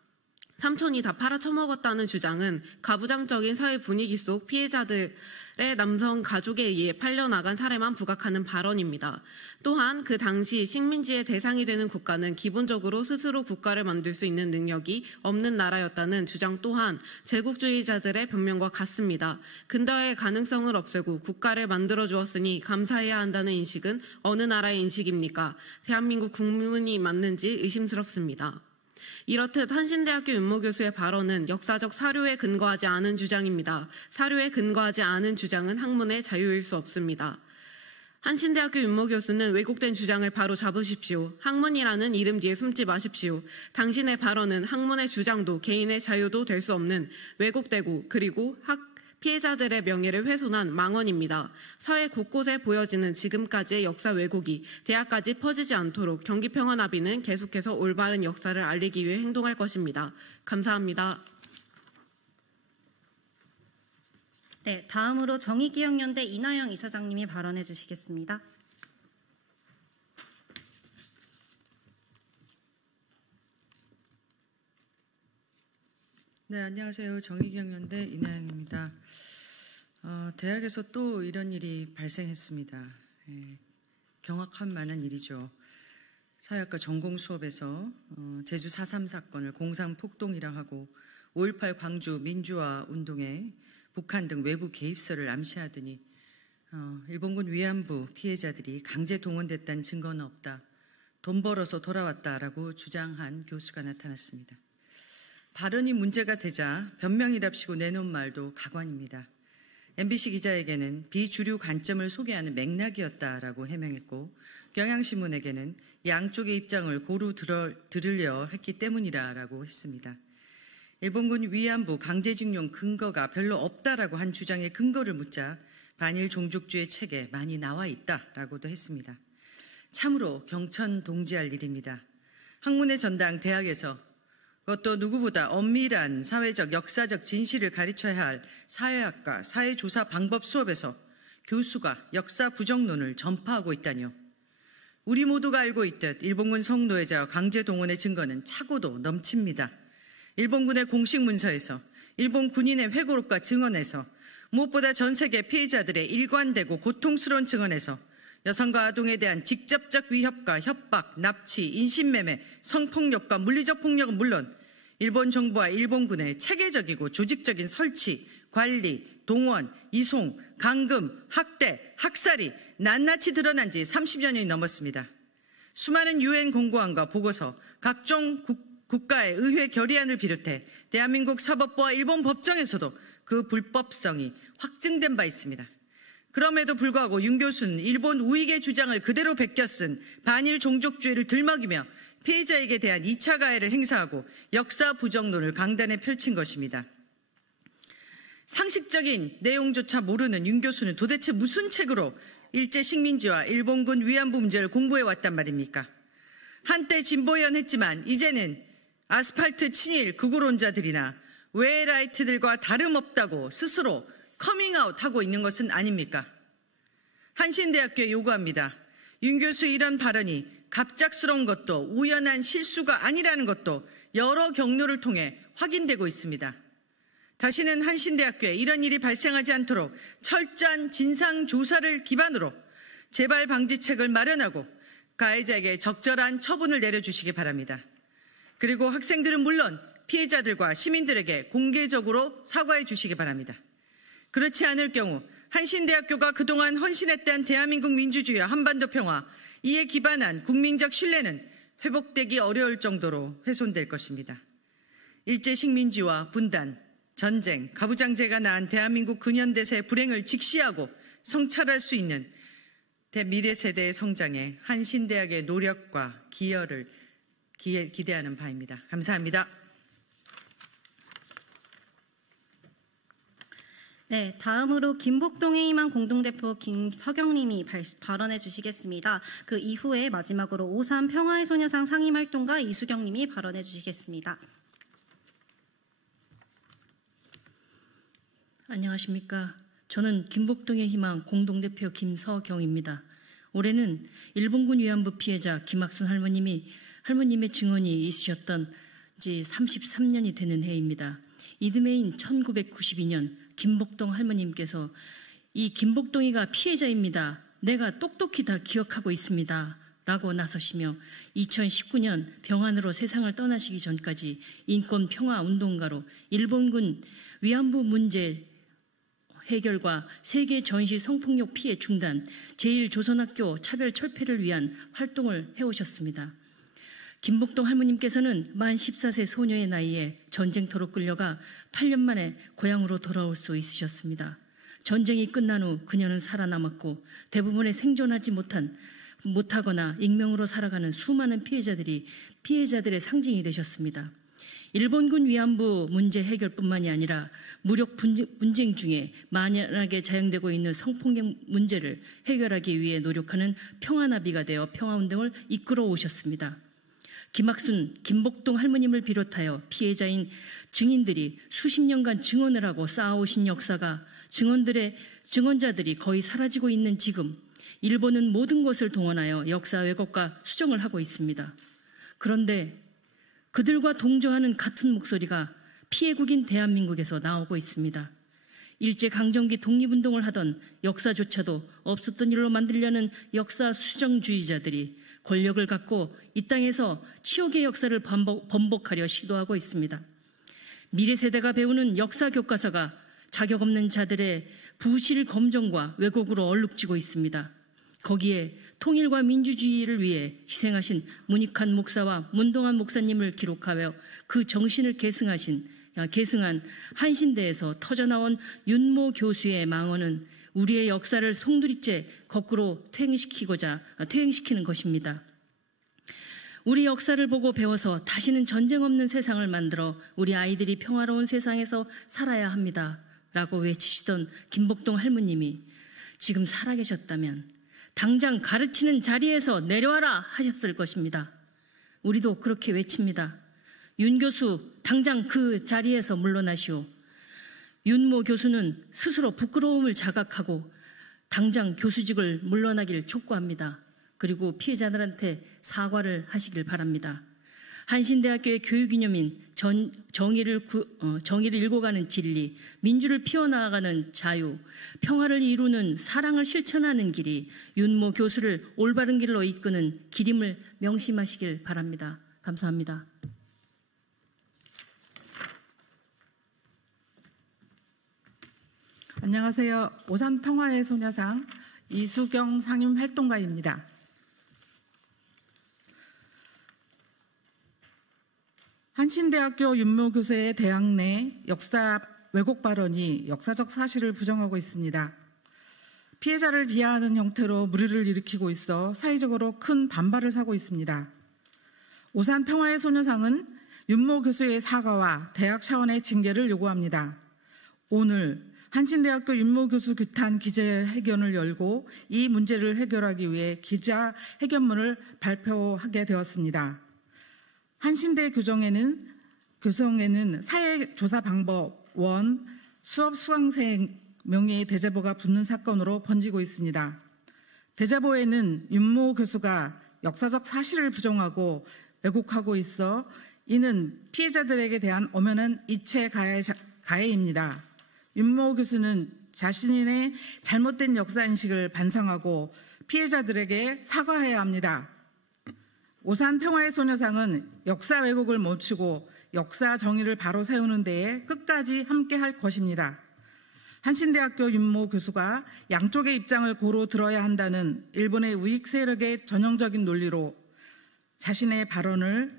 삼촌이 다 팔아쳐먹었다는 주장은 가부장적인 사회 분위기 속 피해자들의 남성 가족에 의해 팔려나간 사례만 부각하는 발언입니다. 또한 그 당시 식민지의 대상이 되는 국가는 기본적으로 스스로 국가를 만들 수 있는 능력이 없는 나라였다는 주장 또한 제국주의자들의 변명과 같습니다. 근대화의 가능성을 없애고 국가를 만들어 주었으니 감사해야 한다는 인식은 어느 나라의 인식입니까? 대한민국 국민이 맞는지 의심스럽습니다. 이렇듯 한신대학교 윤모 교수의 발언은 역사적 사료에 근거하지 않은 주장입니다. 사료에 근거하지 않은 주장은 학문의 자유일 수 없습니다. 한신대학교 윤모 교수는 왜곡된 주장을 바로 잡으십시오. 학문이라는 이름 뒤에 숨지 마십시오. 당신의 발언은 학문의 주장도 개인의 자유도 될 수 없는 왜곡되고 그리고 피해자들의 명예를 훼손한 망언입니다. 사회 곳곳에 보여지는 지금까지의 역사 왜곡이 대학까지 퍼지지 않도록 경기평화나비는 계속해서 올바른 역사를 알리기 위해 행동할 것입니다. 감사합니다. 네, 다음으로 정의기억연대 이나영 이사장님이 발언해 주시겠습니다. 네, 안녕하세요. 정의기억연대 이나영입니다. 대학에서 또 이런 일이 발생했습니다. 경악한 만한 일이죠. 사회학과 전공 수업에서 제주 4.3 사건을 공산폭동이라 하고 5.18 광주 민주화 운동에 북한 등 외부 개입설을 암시하더니 일본군 위안부 피해자들이 강제 동원됐다는 증거는 없다. 돈 벌어서 돌아왔다라고 주장한 교수가 나타났습니다. 발언이 문제가 되자 변명이랍시고 내놓은 말도 가관입니다. MBC 기자에게는 비주류 관점을 소개하는 맥락이었다라고 해명했고 경향신문에게는 양쪽의 입장을 고루 들으려 했기 때문이라고 했습니다. 일본군 위안부 강제징용 근거가 별로 없다라고 한 주장의 근거를 묻자 반일 종족주의 책에 많이 나와 있다라고도 했습니다. 참으로 경천동지할 일입니다. 학문의 전당 대학에서 그것도 누구보다 엄밀한 사회적 역사적 진실을 가르쳐야 할 사회학과 사회조사 방법 수업에서 교수가 역사 부정론을 전파하고 있다니요. 우리 모두가 알고 있듯 일본군 성노예자와 강제동원의 증거는 차고도 넘칩니다. 일본군의 공식 문서에서 일본 군인의 회고록과 증언에서 무엇보다 전 세계 피해자들의 일관되고 고통스러운 증언에서 여성과 아동에 대한 직접적 위협과 협박, 납치, 인신매매, 성폭력과 물리적 폭력은 물론 일본 정부와 일본군의 체계적이고 조직적인 설치, 관리, 동원, 이송, 감금, 학대, 학살이 낱낱이 드러난 지 30여 년이 넘었습니다. 수많은 유엔 공고안과 보고서, 각종 국가의 의회 결의안을 비롯해 대한민국 사법부와 일본 법정에서도 그 불법성이 확증된 바 있습니다. 그럼에도 불구하고 윤 교수는 일본 우익의 주장을 그대로 베껴 쓴 반일 종족주의를 들먹이며 피해자에게 대한 2차 가해를 행사하고 역사 부정론을 강단에 펼친 것입니다. 상식적인 내용조차 모르는 윤 교수는 도대체 무슨 책으로 일제 식민지와 일본군 위안부 문제를 공부해왔단 말입니까? 한때 진보연 했지만 이제는 아스팔트 친일 극우론자들이나 웨라이트들과 다름없다고 스스로 커밍아웃하고 있는 것은 아닙니까? 한신대학교에 요구합니다. 윤 교수 이런 발언이 갑작스러운 것도 우연한 실수가 아니라는 것도 여러 경로를 통해 확인되고 있습니다. 다시는 한신대학교에 이런 일이 발생하지 않도록 철저한 진상조사를 기반으로 재발 방지책을 마련하고 가해자에게 적절한 처분을 내려주시기 바랍니다. 그리고 학생들은 물론 피해자들과 시민들에게 공개적으로 사과해 주시기 바랍니다. 그렇지 않을 경우 한신대학교가 그동안 헌신했던 대한민국 민주주의와 한반도 평화, 이에 기반한 국민적 신뢰는 회복되기 어려울 정도로 훼손될 것입니다. 일제 식민지와 분단, 전쟁, 가부장제가 낳은 대한민국 근현대사의 불행을 직시하고 성찰할 수 있는 미래 세대의 성장에 한신대학의 노력과 기여를 기대하는 바입니다. 감사합니다. 네, 다음으로 김복동의 희망 공동대표 김서경님이 발언해 주시겠습니다. 그 이후에 마지막으로 오산 평화의 소녀상 상임활동가 이수경님이 발언해 주시겠습니다. 안녕하십니까. 저는 김복동의 희망 공동대표 김서경입니다. 올해는 일본군 위안부 피해자 김학순 할머님의 증언이 있으셨던 지 33년이 되는 해입니다. 이듬해인 1992년 김복동 할머님께서 이 김복동이가 피해자입니다. 내가 똑똑히 다 기억하고 있습니다. 라고 나서시며 2019년 병환으로 세상을 떠나시기 전까지 인권평화운동가로 일본군 위안부 문제 해결과 세계 전시 성폭력 피해 중단, 제1조선학교 차별 철폐를 위한 활동을 해오셨습니다. 김복동 할머님께서는 만 14세 소녀의 나이에 전쟁터로 끌려가 8년 만에 고향으로 돌아올 수 있으셨습니다. 전쟁이 끝난 후 그녀는 살아남았고 대부분의 생존하지 못하거나 익명으로 살아가는 수많은 피해자들의 상징이 되셨습니다. 일본군 위안부 문제 해결뿐만이 아니라 무력 분쟁 중에 만연하게 자행되고 있는 성폭력 문제를 해결하기 위해 노력하는 평화나비가 되어 평화운동을 이끌어 오셨습니다. 김학순, 김복동 할머님을 비롯하여 피해자인 증인들이 수십 년간 증언을 하고 쌓아오신 역사가 증언자들이 거의 사라지고 있는 지금 일본은 모든 것을 동원하여 역사 왜곡과 수정을 하고 있습니다. 그런데 그들과 동조하는 같은 목소리가 피해국인 대한민국에서 나오고 있습니다. 일제강점기 독립운동을 하던 역사조차도 없었던 일로 만들려는 역사 수정주의자들이 권력을 갖고 이 땅에서 치욕의 역사를 번복하려 시도하고 있습니다. 미래 세대가 배우는 역사 교과서가 자격 없는 자들의 부실 검정과 왜곡으로 얼룩지고 있습니다. 거기에 통일과 민주주의를 위해 희생하신 문익환 목사와 문동환 목사님을 기록하여 그 정신을 계승한 한신대에서 터져나온 윤모 교수의 망언은 우리의 역사를 송두리째 거꾸로 퇴행시키는 것입니다. 우리 역사를 보고 배워서 다시는 전쟁 없는 세상을 만들어 우리 아이들이 평화로운 세상에서 살아야 합니다. 라고 외치시던 김복동 할머님이 지금 살아계셨다면 당장 가르치는 자리에서 내려와라 하셨을 것입니다. 우리도 그렇게 외칩니다. 윤 교수 당장 그 자리에서 물러나시오. 윤모 교수는 스스로 부끄러움을 자각하고 당장 교수직을 물러나길 촉구합니다. 그리고 피해자들한테 사과를 하시길 바랍니다. 한신대학교의 교육이념인 정의를 일궈가는 진리, 민주를 피워나가는 자유, 평화를 이루는 사랑을 실천하는 길이 윤모 교수를 올바른 길로 이끄는 길임을 명심하시길 바랍니다. 감사합니다. 안녕하세요. 오산 평화의 소녀상 이수경 상임활동가입니다. 한신대학교 윤모 교수의 대학 내 역사 왜곡 발언이 역사적 사실을 부정하고 있습니다. 피해자를 비하하는 형태로 물의를 일으키고 있어 사회적으로 큰 반발을 사고 있습니다. 오산 평화의 소녀상은 윤모 교수의 사과와 대학 차원의 징계를 요구합니다. 오늘 한신대학교 윤모 교수 규탄 기자회견을 열고 이 문제를 해결하기 위해 기자회견문을 발표하게 되었습니다. 한신대 교정에는 사회조사 방법 1 수업 수강생 명의의 대자보가 붙는 사건으로 번지고 있습니다. 대자보에는 윤모 교수가 역사적 사실을 부정하고 왜곡하고 있어 이는 피해자들에게 대한 엄연한 이체 가해입니다. 윤모 교수는 자신의 잘못된 역사인식을 반성하고 피해자들에게 사과해야 합니다. 오산 평화의 소녀상은 역사 왜곡을 멈추고 역사 정의를 바로 세우는 데에 끝까지 함께할 것입니다. 한신대학교 윤모 교수가 양쪽의 입장을 고루 들어야 한다는 일본의 우익 세력의 전형적인 논리로 자신의 발언을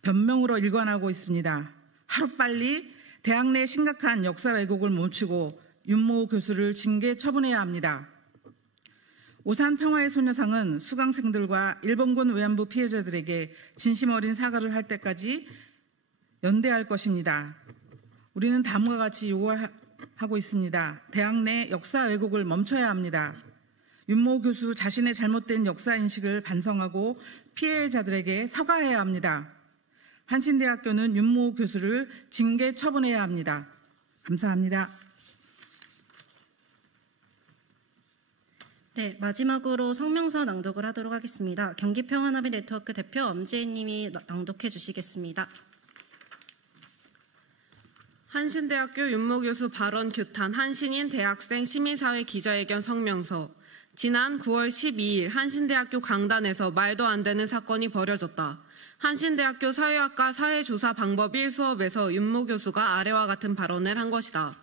변명으로 일관하고 있습니다. 하루빨리 대학 내 심각한 역사 왜곡을 멈추고 윤모 교수를 징계 처분해야 합니다. 오산 평화의 소녀상은 수강생들과 일본군 위안부 피해자들에게 진심 어린 사과를 할 때까지 연대할 것입니다. 우리는 다음과 같이 요구하고 하고 있습니다. 대학 내 역사 왜곡을 멈춰야 합니다. 윤모 교수 자신의 잘못된 역사 인식을 반성하고 피해자들에게 사과해야 합니다. 한신대학교는 윤모 교수를 징계 처분해야 합니다. 감사합니다. 네, 마지막으로 성명서 낭독을 하도록 하겠습니다. 경기평화나비 네트워크 대표 엄지혜 님이 낭독해 주시겠습니다. 한신대학교 윤모 교수 발언 규탄 한신인 대학생 시민사회 기자회견 성명서. 지난 9월 12일 한신대학교 강단에서 말도 안 되는 사건이 벌어졌다. 한신대학교 사회학과 사회조사 방법 1수업에서 윤모 교수가 아래와 같은 발언을 한 것이다.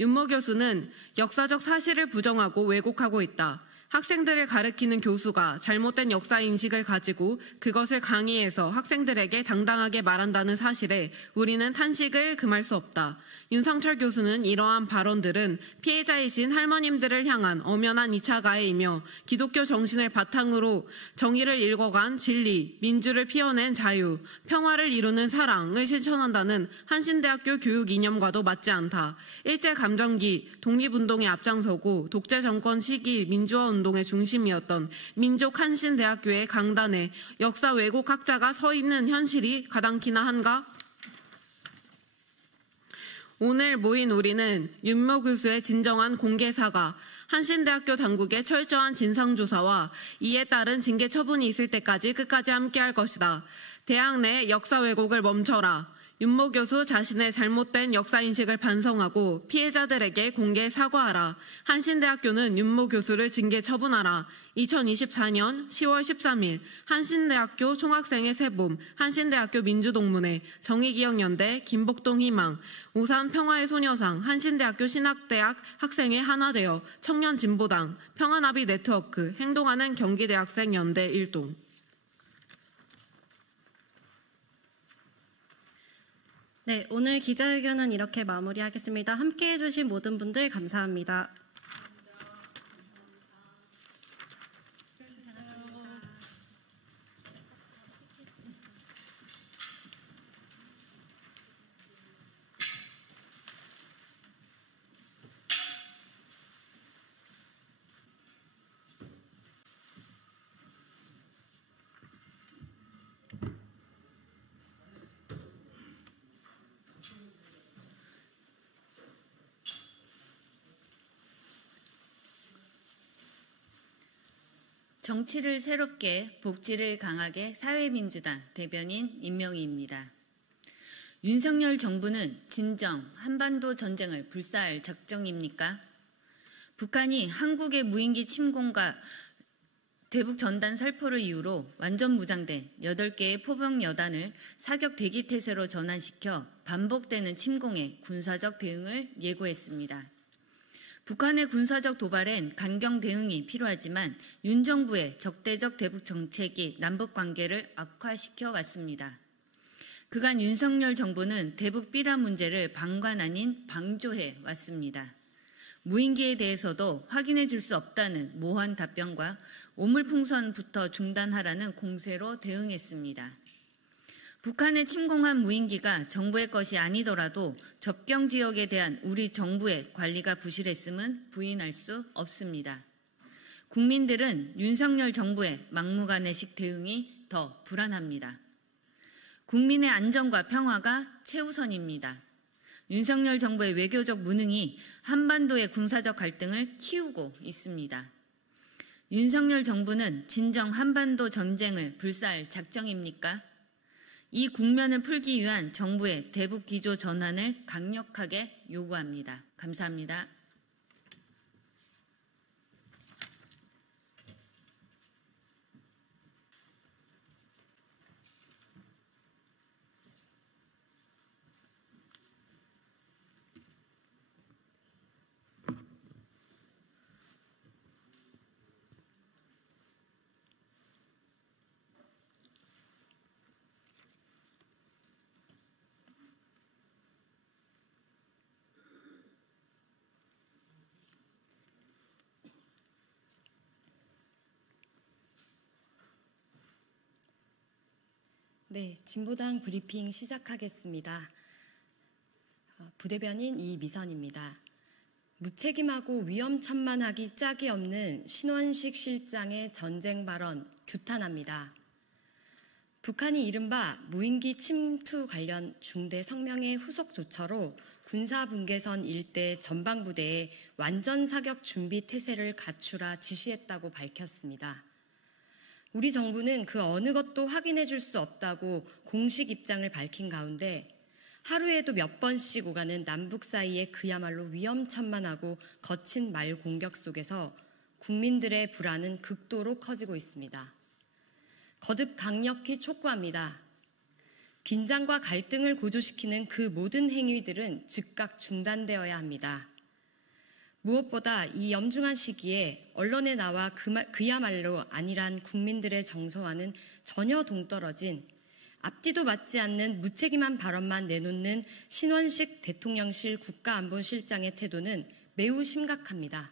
윤모 교수는 역사적 사실을 부정하고 왜곡하고 있다. 학생들을 가르치는 교수가 잘못된 역사 인식을 가지고 그것을 강의해서 학생들에게 당당하게 말한다는 사실에 우리는 탄식을 금할 수 없다. 윤상철 교수는 이러한 발언들은 피해자이신 할머님들을 향한 엄연한 2차 가해이며 기독교 정신을 바탕으로 정의를 읽어간 진리, 민주를 피워낸 자유, 평화를 이루는 사랑을 실천한다는 한신대학교 교육 이념과도 맞지 않다. 일제감정기 독립운동에 앞장서고 독재정권 시기 민주화운동의 중심이었던 민족 한신대학교의 강단에 역사 왜곡학자가 서 있는 현실이 가당키나 한가? 오늘 모인 우리는 윤모 교수의 진정한 공개 사과, 한신대학교 당국의 철저한 진상조사와 이에 따른 징계 처분이 있을 때까지 끝까지 함께할 것이다. 대학 내 역사 왜곡을 멈춰라. 윤모 교수 자신의 잘못된 역사인식을 반성하고 피해자들에게 공개 사과하라. 한신대학교는 윤모 교수를 징계 처분하라. 2024년 10월 13일 한신대학교 총학생회 세봄, 한신대학교 민주동문회, 정의기억연대, 김복동희망, 오산평화의 소녀상, 한신대학교 신학대학 학생회 하나되어 청년진보당, 평화나비 네트워크, 행동하는 경기대학생연대 일동. 네, 오늘 기자회견은 이렇게 마무리하겠습니다. 함께해 주신 모든 분들 감사합니다. 정치를 새롭게, 복지를 강하게 사회민주당 대변인 임명희입니다. 윤석열 정부는 진정 한반도 전쟁을 불사할 작정입니까? 북한이 한국의 무인기 침공과 대북 전단 살포를 이유로 완전 무장된 8개의 포병 여단을 사격 대기 태세로 전환시켜 반복되는 침공에 군사적 대응을 예고했습니다. 북한의 군사적 도발엔 강경 대응이 필요하지만 윤 정부의 적대적 대북 정책이 남북 관계를 악화시켜 왔습니다. 그간 윤석열 정부는 대북 비라 문제를 방관 아닌 방조해 왔습니다. 무인기에 대해서도 확인해 줄 수 없다는 모호한 답변과 오물풍선부터 중단하라는 공세로 대응했습니다. 북한의 침공한 무인기가 정부의 것이 아니더라도 접경 지역에 대한 우리 정부의 관리가 부실했음은 부인할 수 없습니다. 국민들은 윤석열 정부의 막무가내식 대응이 더 불안합니다. 국민의 안전과 평화가 최우선입니다. 윤석열 정부의 외교적 무능이 한반도의 군사적 갈등을 키우고 있습니다. 윤석열 정부는 진정 한반도 전쟁을 불사할 작정입니까? 이 국면을 풀기 위한 정부의 대북 기조 전환을 강력하게 요구합니다. 감사합니다. 네, 진보당 브리핑 시작하겠습니다. 부대변인 이미선입니다. 무책임하고 위험천만하기 짝이 없는 신원식 실장의 전쟁 발언 규탄합니다. 북한이 이른바 무인기 침투 관련 중대 성명의 후속 조처로 군사분계선 일대 전방부대에 완전 사격 준비 태세를 갖추라 지시했다고 밝혔습니다. 우리 정부는 그 어느 것도 확인해 줄 수 없다고 공식 입장을 밝힌 가운데 하루에도 몇 번씩 오가는 남북 사이의 그야말로 위험천만하고 거친 말 공격 속에서 국민들의 불안은 극도로 커지고 있습니다. 거듭 강력히 촉구합니다. 긴장과 갈등을 고조시키는 그 모든 행위들은 즉각 중단되어야 합니다. 무엇보다 이 엄중한 시기에 언론에 나와 그야말로 안일한 국민들의 정서와는 전혀 동떨어진 앞뒤도 맞지 않는 무책임한 발언만 내놓는 신원식 대통령실 국가안보실장의 태도는 매우 심각합니다.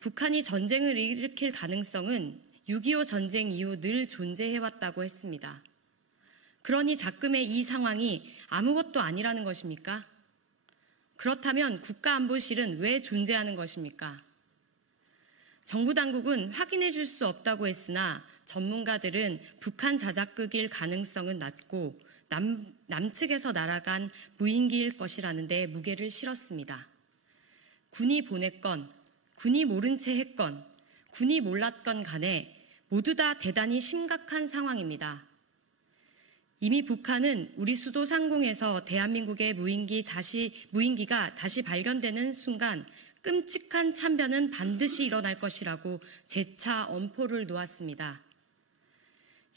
북한이 전쟁을 일으킬 가능성은 6.25 전쟁 이후 늘 존재해왔다고 했습니다. 그러니 자금의 이 상황이 아무것도 아니라는 것입니까? 그렇다면 국가안보실은 왜 존재하는 것입니까? 정부 당국은 확인해 줄 수 없다고 했으나 전문가들은 북한 자작극일 가능성은 낮고 남측에서 날아간 무인기일 것이라는 데 무게를 실었습니다. 군이 보냈건, 군이 모른 채 했건, 군이 몰랐건 간에 모두 다 대단히 심각한 상황입니다. 이미 북한은 우리 수도 상공에서 대한민국의 무인기가 다시 발견되는 순간 끔찍한 참변은 반드시 일어날 것이라고 재차 엄포를 놓았습니다.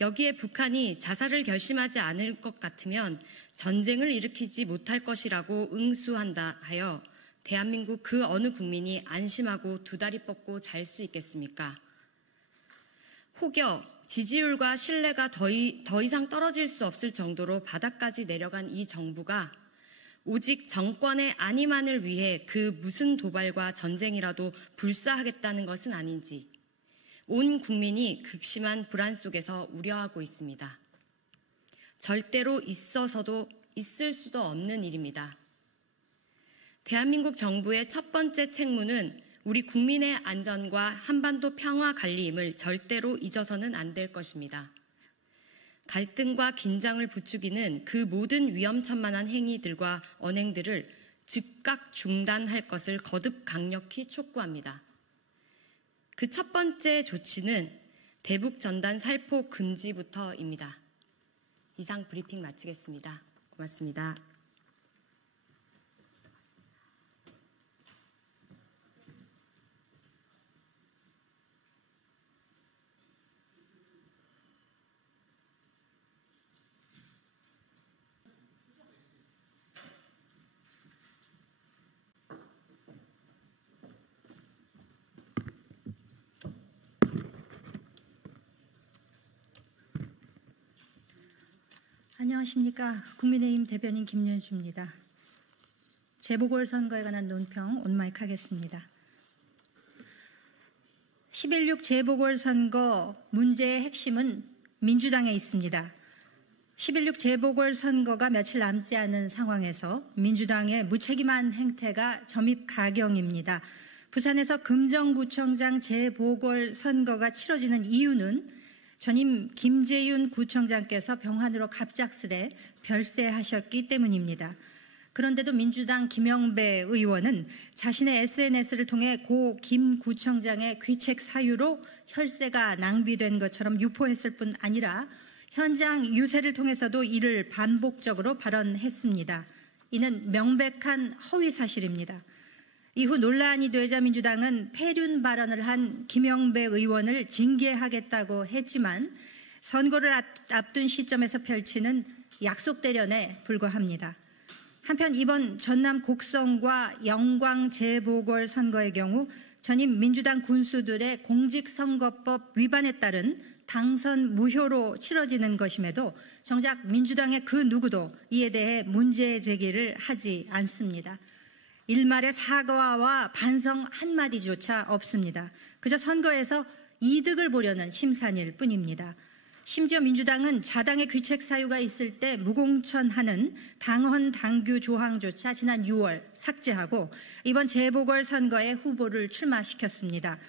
여기에 북한이 자살을 결심하지 않을 것 같으면 전쟁을 일으키지 못할 것이라고 응수한다 하여 대한민국 그 어느 국민이 안심하고 두 다리 뻗고 잘 수 있겠습니까? 혹여 지지율과 신뢰가 더 이상 떨어질 수 없을 정도로 바닥까지 내려간 이 정부가 오직 정권의 안위만을 위해 그 무슨 도발과 전쟁이라도 불사하겠다는 것은 아닌지 온 국민이 극심한 불안 속에서 우려하고 있습니다. 절대로 있어서도 있을 수도 없는 일입니다. 대한민국 정부의 첫 번째 책무는 우리 국민의 안전과 한반도 평화 관리임을 절대로 잊어서는 안 될 것입니다. 갈등과 긴장을 부추기는 그 모든 위험천만한 행위들과 언행들을 즉각 중단할 것을 거듭 강력히 촉구합니다. 그 첫 번째 조치는 대북 전단 살포 금지부터입니다. 이상 브리핑 마치겠습니다. 고맙습니다. 안녕하십니까. 국민의힘 대변인 김윤주입니다. 재보궐선거에 관한 논평 온마이크 하겠습니다. 11.6 재보궐선거 문제의 핵심은 민주당에 있습니다. 11.6 재보궐선거가 며칠 남지 않은 상황에서 민주당의 무책임한 행태가 점입가경입니다. 부산에서 금정구청장 재보궐선거가 치러지는 이유는 전임 김재윤 구청장께서 병환으로 갑작스레 별세하셨기 때문입니다. 그런데도 민주당 김영배 의원은 자신의 SNS를 통해 고 김 구청장의 귀책 사유로 혈세가 낭비된 것처럼 유포했을 뿐 아니라 현장 유세를 통해서도 이를 반복적으로 발언했습니다. 이는 명백한 허위 사실입니다. 이후 논란이 되자 민주당은 폐륜 발언을 한 김영배 의원을 징계하겠다고 했지만 선거를 앞둔 시점에서 펼치는 약속 대련에 불과합니다. 한편 이번 전남 곡성과 영광 재보궐선거의 경우 전임 민주당 군수들의 공직선거법 위반에 따른 당선 무효로 치러지는 것임에도 정작 민주당의 그 누구도 이에 대해 문제 제기를 하지 않습니다. 일말의 사과와 반성 한마디조차 없습니다. 그저 선거에서 이득을 보려는 심산일 뿐입니다. 심지어 민주당은 자당의 귀책 사유가 있을 때 무공천하는 당헌 당규 조항조차 지난 6월 삭제하고 이번 재보궐선거에 후보를 출마시켰습니다.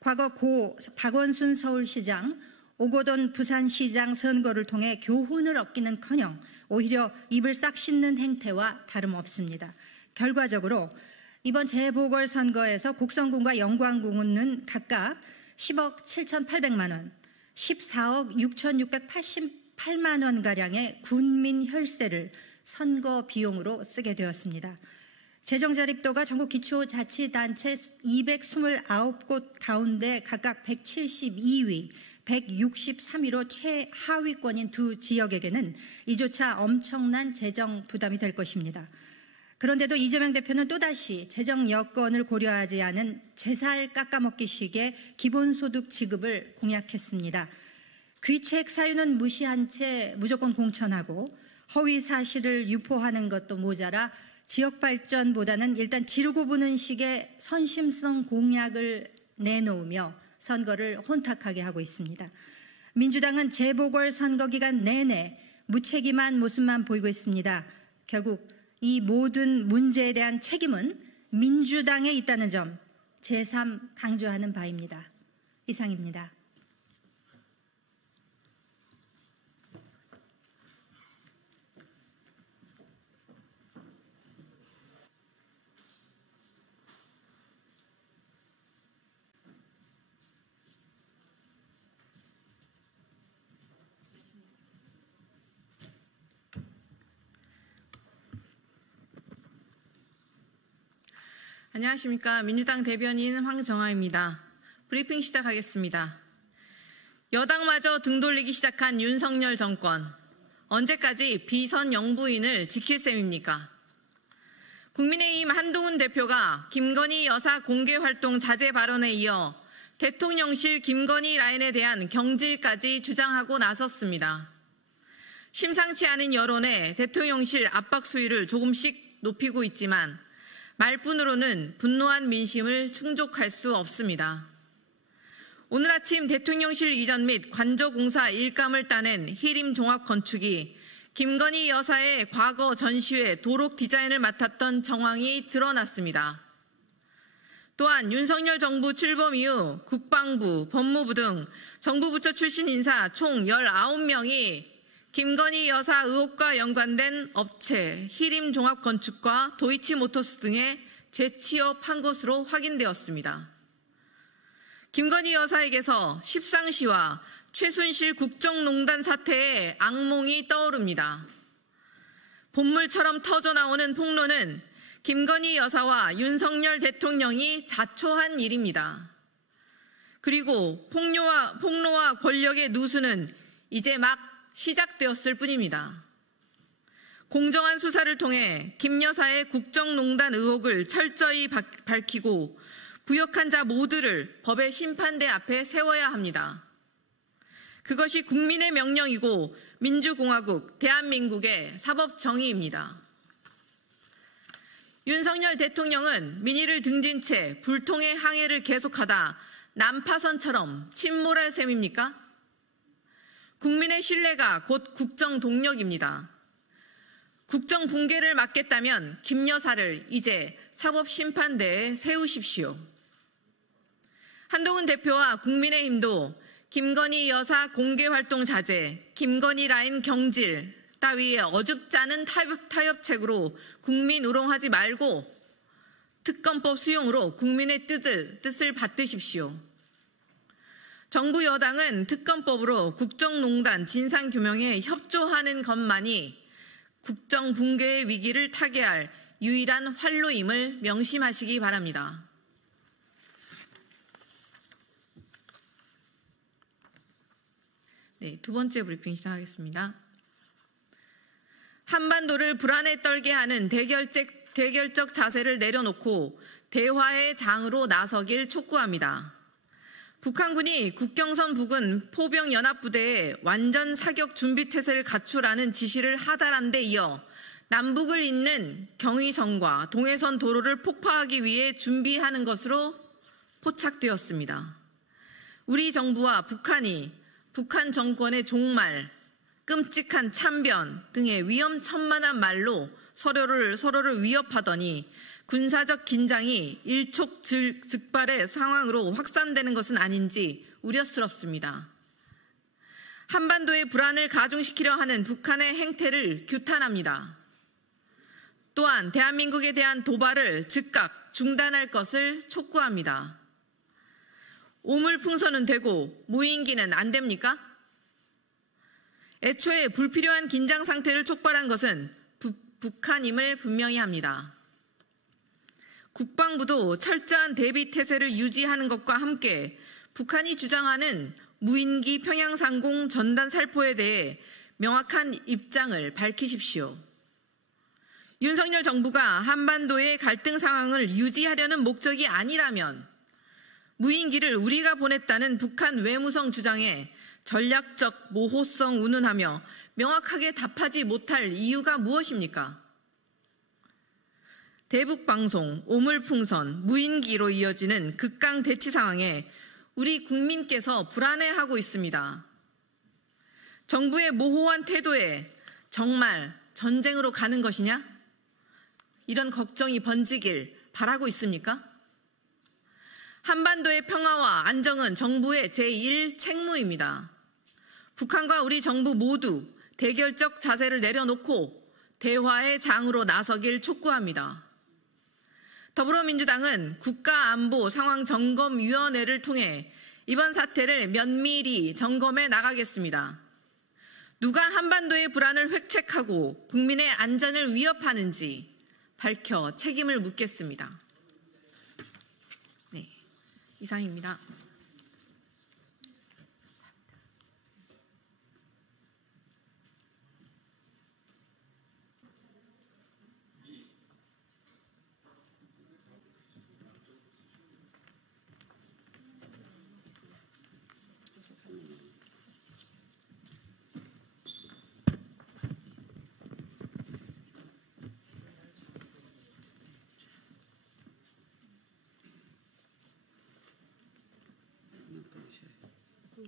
과거 고 박원순 서울시장, 오거돈 부산시장 선거를 통해 교훈을 얻기는커녕 오히려 입을 싹 씻는 행태와 다름없습니다. 결과적으로 이번 재보궐선거에서 곡성군과 영광군은 각각 10억 7,800만 원, 14억 6,688만 원가량의 군민 혈세를 선거 비용으로 쓰게 되었습니다. 재정 자립도가 전국 기초자치단체 229곳 가운데 각각 172위, 163위로 최하위권인 두 지역에게는 이조차 엄청난 재정 부담이 될 것입니다. 그런데도 이재명 대표는 또다시 재정 여건을 고려하지 않은 제살 깎아먹기식의 기본소득 지급을 공약했습니다. 귀책 사유는 무시한 채 무조건 공천하고 허위 사실을 유포하는 것도 모자라 지역 발전보다는 일단 지르고 부는 식의 선심성 공약을 내놓으며 선거를 혼탁하게 하고 있습니다. 민주당은 재보궐선거 기간 내내 무책임한 모습만 보이고 있습니다. 결국 이 모든 문제에 대한 책임은 민주당에 있다는 점 제3 강조하는 바입니다. 이상입니다. 안녕하십니까. 민주당 대변인 황정아입니다. 브리핑 시작하겠습니다. 여당마저 등 돌리기 시작한 윤석열 정권. 언제까지 비선 영부인을 지킬 셈입니까? 국민의힘 한동훈 대표가 김건희 여사 공개활동 자제 발언에 이어 대통령실 김건희 라인에 대한 경질까지 주장하고 나섰습니다. 심상치 않은 여론에 대통령실 압박 수위를 조금씩 높이고 있지만 말뿐으로는 분노한 민심을 충족할 수 없습니다. 오늘 아침 대통령실 이전 및 관저공사 일감을 따낸 히림 종합건축이 김건희 여사의 과거 전시회 도록 디자인을 맡았던 정황이 드러났습니다. 또한 윤석열 정부 출범 이후 국방부, 법무부 등 정부 부처 출신 인사 총 19명이 김건희 여사 의혹과 연관된 업체 히림 종합건축과 도이치모터스 등에 재취업한 것으로 확인되었습니다. 김건희 여사에게서 십상시와 최순실 국정농단 사태의 악몽이 떠오릅니다. 본물처럼 터져나오는 폭로는 김건희 여사와 윤석열 대통령이 자초한 일입니다. 그리고 폭로와 권력의 누수는 이제 막 시작되었을 뿐입니다. 공정한 수사를 통해 김 여사의 국정농단 의혹을 철저히 밝히고 부역한 자 모두를 법의 심판대 앞에 세워야 합니다. 그것이 국민의 명령이고 민주공화국 대한민국의 사법정의입니다. 윤석열 대통령은 민의를 등진 채 불통의 항해를 계속하다 난파선처럼 침몰할 셈입니까? 국민의 신뢰가 곧 국정 동력입니다. 국정 붕괴를 막겠다면 김 여사를 이제 사법심판대에 세우십시오. 한동훈 대표와 국민의힘도 김건희 여사 공개활동 자제, 김건희 라인 경질 따위의 어줍지 않은 타협책으로 국민 우롱하지 말고 특검법 수용으로 국민의 뜻을 받드십시오. 정부 여당은 특검법으로 국정농단 진상규명에 협조하는 것만이 국정 붕괴의 위기를 타개할 유일한 활로임을 명심하시기 바랍니다. 네, 두 번째 브리핑 시작하겠습니다. 한반도를 불안에 떨게 하는 대결적 자세를 내려놓고 대화의 장으로 나서길 촉구합니다. 북한군이 국경선 부근 포병연합부대에 완전 사격 준비태세를 갖추라는 지시를 하달한 데 이어 남북을 잇는 경의선과 동해선 도로를 폭파하기 위해 준비하는 것으로 포착되었습니다. 우리 정부와 북한이 북한 정권의 종말, 끔찍한 참변 등의 위험천만한 말로 서로를 위협하더니 군사적 긴장이 일촉즉발의 상황으로 확산되는 것은 아닌지 우려스럽습니다. 한반도의 불안을 가중시키려 하는 북한의 행태를 규탄합니다. 또한 대한민국에 대한 도발을 즉각 중단할 것을 촉구합니다. 오물풍선은 되고 무인기는 안 됩니까? 애초에 불필요한 긴장 상태를 촉발한 것은 북한임을 분명히 합니다. 국방부도 철저한 대비 태세를 유지하는 것과 함께 북한이 주장하는 무인기 평양상공 전단 살포에 대해 명확한 입장을 밝히십시오. 윤석열 정부가 한반도의 갈등 상황을 유지하려는 목적이 아니라면 무인기를 우리가 보냈다는 북한 외무성 주장에 전략적 모호성 운운하며 명확하게 답하지 못할 이유가 무엇입니까? 대북방송, 오물풍선, 무인기로 이어지는 극강 대치 상황에 우리 국민께서 불안해하고 있습니다. 정부의 모호한 태도에 정말 전쟁으로 가는 것이냐? 이런 걱정이 번지길 바라고 있습니까? 한반도의 평화와 안정은 정부의 제1 책무입니다. 북한과 우리 정부 모두 대결적 자세를 내려놓고 대화의 장으로 나서길 촉구합니다. 더불어민주당은 국가안보상황점검위원회를 통해 이번 사태를 면밀히 점검해 나가겠습니다. 누가 한반도의 불안을 획책하고 국민의 안전을 위협하는지 밝혀 책임을 묻겠습니다. 네, 이상입니다.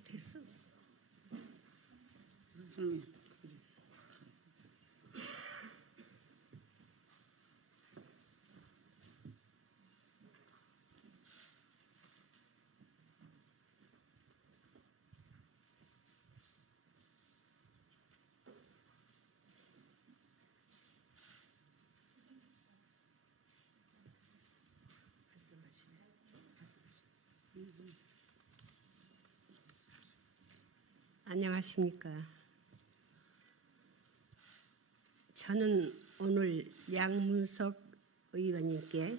됐어. 안녕하십니까. 저는 오늘 양문석 의원님께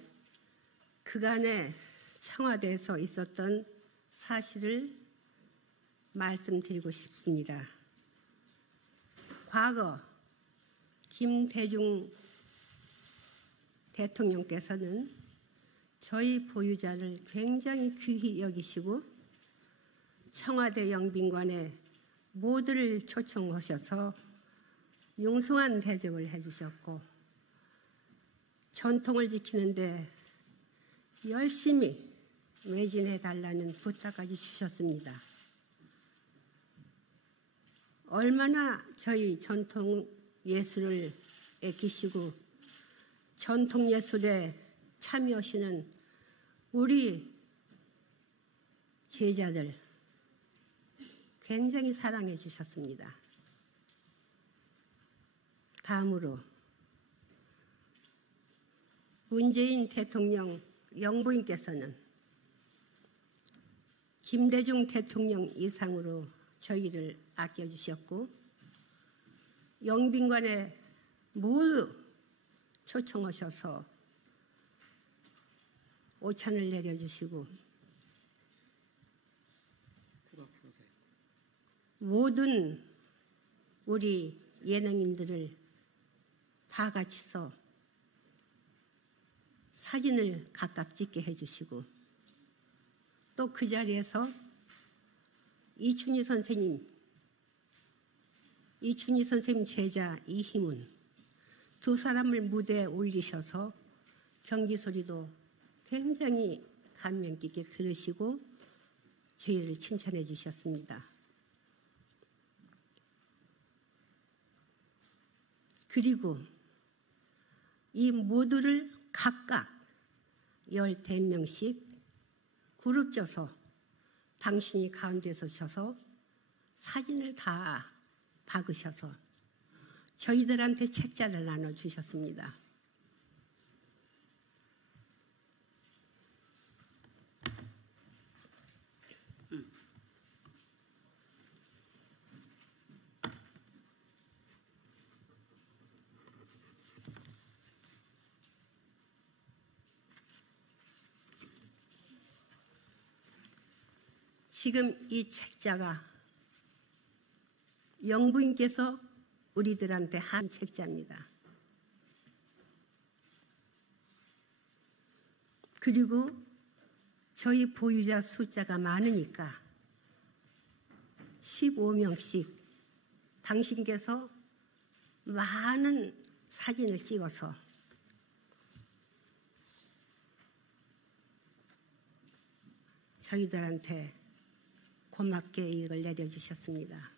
그간의 청와대에서 있었던 사실을 말씀드리고 싶습니다. 과거 김대중 대통령께서는 저희 보유자를 굉장히 귀히 여기시고 청와대 영빈관에 모두를 초청하셔서 융숭한 대접을 해주셨고 전통을 지키는데 열심히 매진해달라는 부탁까지 주셨습니다. 얼마나 저희 전통 예술을 아끼시고 전통 예술에 참여하시는 우리 제자들 굉장히 사랑해 주셨습니다. 다음으로 문재인 대통령 영부인께서는 김대중 대통령 이상으로 저희를 아껴주셨고 영빈관에 모두 초청하셔서 오찬을 내려주시고 모든 우리 예능인들을 다 같이서 사진을 각각 찍게 해주시고 또 그 자리에서 이춘희 선생님 제자 이희문 두 사람을 무대에 올리셔서 경기 소리도 굉장히 감명 깊게 들으시고 저희를 칭찬해 주셨습니다. 그리고 이 모두를 각각 15명씩 그룹 쪄서 당신이 가운데서 서서 사진을 다 박으셔서 저희들한테 책자를 나눠주셨습니다. 지금 이 책자가 영부인께서 우리들한테 한 책자입니다. 그리고 저희 보유자 숫자가 많으니까 15명씩 당신께서 많은 사진을 찍어서 저희들한테 고맙게 이걸 내려주셨습니다.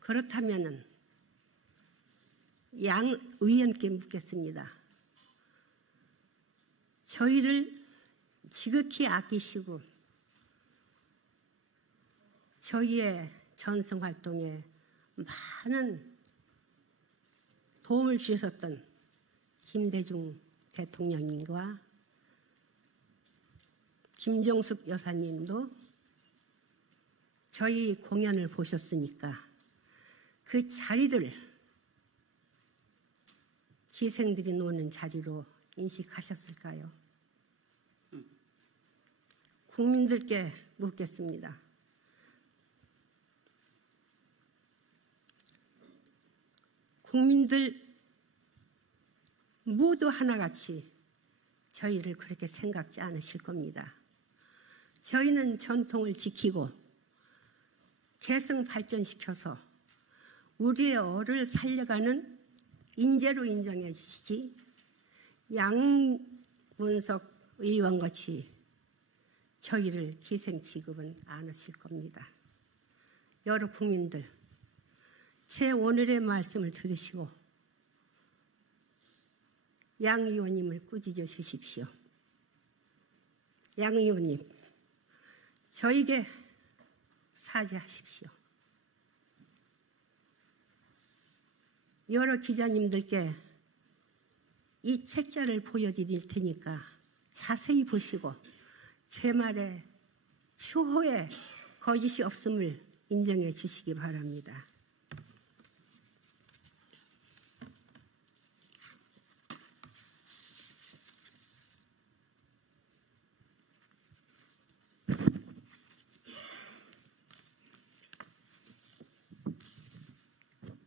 그렇다면 양 의원께 묻겠습니다. 저희를 지극히 아끼시고 저희의 전승활동에 많은 도움을 주셨던 김대중 대통령님과 김정숙 여사님도 저희 공연을 보셨으니까 그 자리를 기생들이 노는 자리로 인식하셨을까요? 국민들께 묻겠습니다. 국민들 모두 하나같이 저희를 그렇게 생각지 않으실 겁니다. 저희는 전통을 지키고 계승 발전시켜서 우리의 얼을 살려가는 인재로 인정해 주시지 양문석 의원같이 저희를 기생 취급은 않으실 겁니다. 여러 국민들, 제 오늘의 말씀을 들으시고 양 의원님을 꾸짖어 주십시오. 양 의원님, 저에게 사죄하십시오. 여러 기자님들께 이 책자를 보여드릴 테니까 자세히 보시고 제 말에 추호의 거짓이 없음을 인정해 주시기 바랍니다.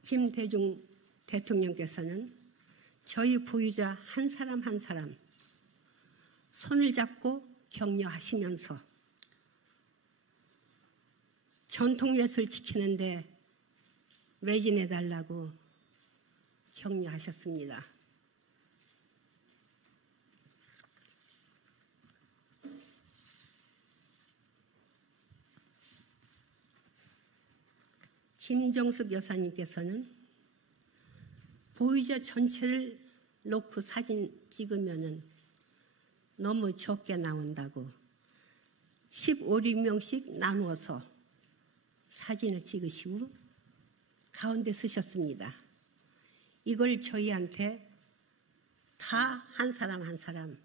김대중 대통령께서는 저희 보유자 한 사람 한 사람 손을 잡고 격려하시면서 전통예술 지키는데 매진해달라고 격려하셨습니다. 김정숙 여사님께서는 보유자 전체를 놓고 사진 찍으면 너무 적게 나온다고 15명씩 나누어서 사진을 찍으시고 가운데 쓰셨습니다. 이걸 저희한테 다 한 사람 한 사람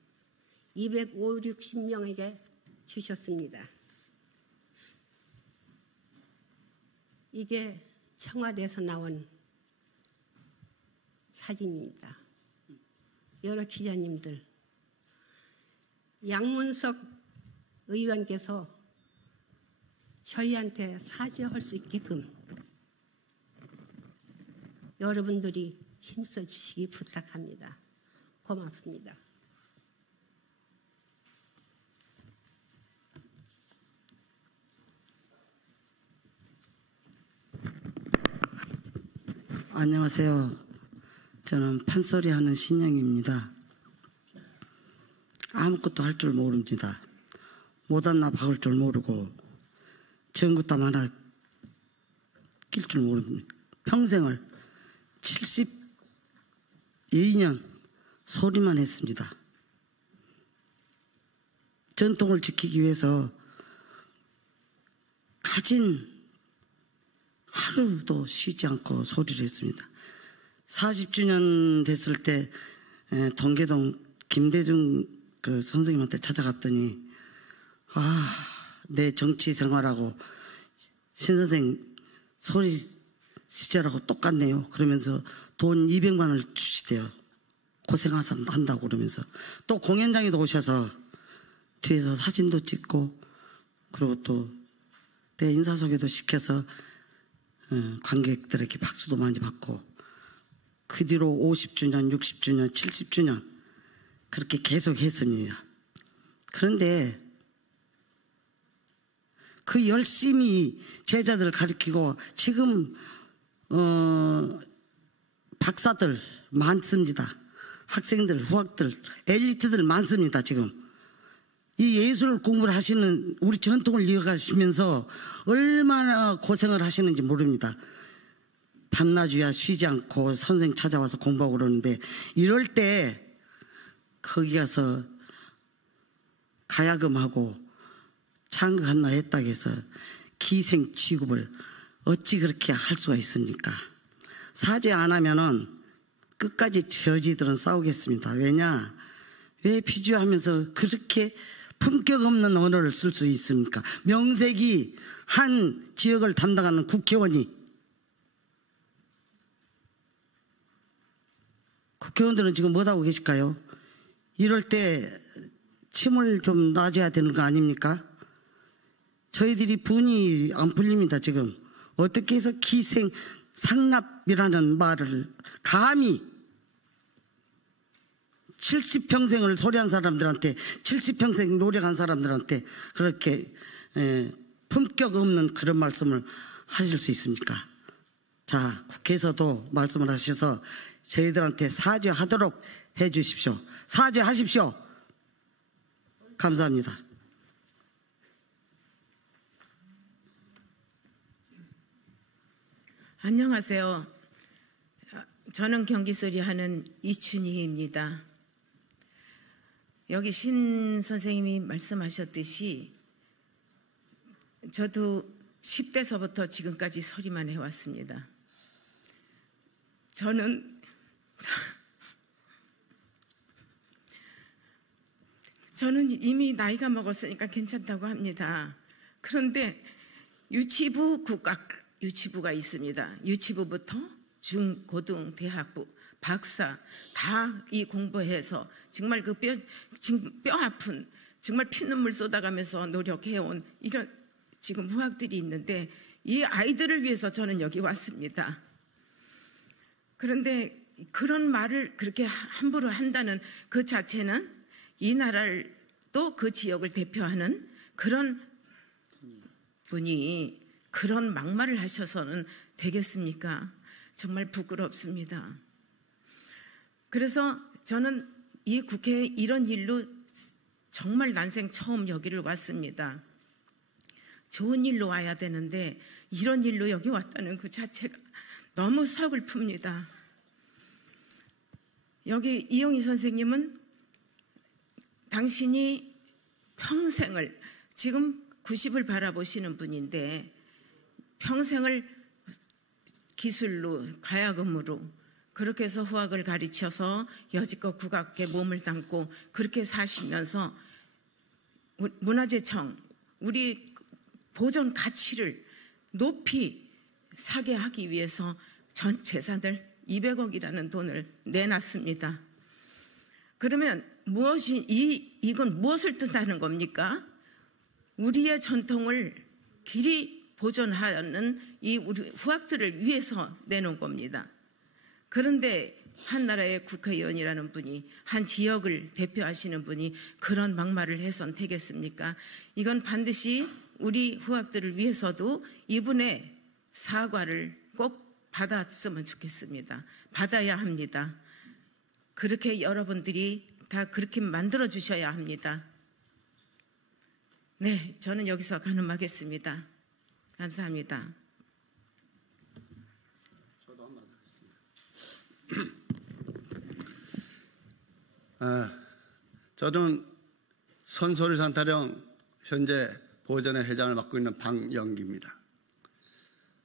250명에게 주셨습니다. 이게 청와대에서 나온 사진입니다. 여러 기자님들, 양문석 의원께서 저희한테 사죄할 수 있게끔 여러분들이 힘써 주시기 부탁합니다. 고맙습니다. 안녕하세요. 저는 판소리 하는 신영입니다. 아무것도 할 줄 모릅니다. 못한나 박을 줄 모르고 전구땀 하나 낄 줄 모릅니다. 평생을 2년 소리만 했습니다. 전통을 지키기 위해서 가진 하루도 쉬지 않고 소리를 했습니다. 40주년 됐을 때 동계동 김대중 그 선생님한테 찾아갔더니 내 정치 생활하고 신 선생 소리 시절하고 똑같네요. 그러면서 돈 200만 원을 주시대요. 고생한다고 그러면서 또 공연장에도 오셔서 뒤에서 사진도 찍고 그리고 또 내 인사소개도 시켜서 관객들에게 박수도 많이 받고 그 뒤로 50주년, 60주년, 70주년 그렇게 계속 했습니다. 그런데 그 열심히 제자들을 가르치고 지금 박사들 많습니다. 학생들, 후학들, 엘리트들 많습니다. 지금 이 예술 공부를 하시는 우리 전통을 이어가시면서 얼마나 고생을 하시는지 모릅니다. 밤낮이야 쉬지 않고 선생 찾아와서 공부하고 그러는데 이럴 때 거기 가서 가야금하고 창극 하나 했다고 해서 기생 취급을 어찌 그렇게 할 수가 있습니까? 사죄 안 하면은 끝까지 저지들은 싸우겠습니다. 왜냐? 왜 비주하면서 그렇게 품격 없는 언어를 쓸 수 있습니까? 명색이 한 지역을 담당하는 국회의원이 국회의원들은 지금 뭐하고 계실까요? 이럴 때 침을 좀 놔줘야 되는 거 아닙니까? 저희들이 분이 안 풀립니다. 지금 어떻게 해서 기생 상납이라는 말을 감히 70평생을 소리한 사람들한테 70평생 노력한 사람들한테 그렇게 품격 없는 그런 말씀을 하실 수 있습니까? 자, 국회에서도 말씀을 하셔서 저희들한테 사죄하도록 해 주십시오. 사죄하십시오. 감사합니다. 안녕하세요. 저는 경기소리 하는 이춘희입니다. 여기 신 선생님이 말씀하셨듯이 저도 10대서부터 지금까지 소리만 해왔습니다. 저는 이미 나이가 먹었으니까 괜찮다고 합니다. 그런데 유치부, 유치부가 있습니다. 유치부부터 중, 고등, 대학부, 박사 다 이 공부해서 정말 그 뼈 아픈 정말 피눈물 쏟아가면서 노력해온 이런 지금 후학들이 있는데 이 아이들을 위해서 저는 여기 왔습니다. 그런데 그런 말을 그렇게 함부로 한다는 그 자체는 이 나라를 또 그 지역을 대표하는 그런 분이 그런 막말을 하셔서는 되겠습니까? 정말 부끄럽습니다. 그래서 저는 이 국회에 이런 일로 정말 난생 처음 여기를 왔습니다. 좋은 일로 와야 되는데 이런 일로 여기 왔다는 그 자체가 너무 서글픕니다. 여기 이용희 선생님은 당신이 평생을 지금 90을 바라보시는 분인데 평생을 기술로 가야금으로 그렇게 해서 후학을 가르쳐서 여지껏 국악에 몸을 담고 그렇게 사시면서 문화재청 우리 보존 가치를 높이 사게 하기 위해서 전 재산을 200억이라는 돈을 내놨습니다. 그러면 이건 무엇을 뜻하는 겁니까? 우리의 전통을 길이 보존하는 이 우리 후학들을 위해서 내놓은 겁니다. 그런데 한 나라의 국회의원이라는 분이 한 지역을 대표하시는 분이 그런 막말을 해선 되겠습니까? 이건 반드시 우리 후학들을 위해서도 이분의 사과를 꼭 받았으면 좋겠습니다. 받아야 합니다. 그렇게 여러분들이 다 그렇게 만들어 주셔야 합니다. 네, 저는 여기서 가늠하겠습니다. 감사합니다. 저는 선소리산타령 현재 보전회 회장을 맡고 있는 방영기입니다.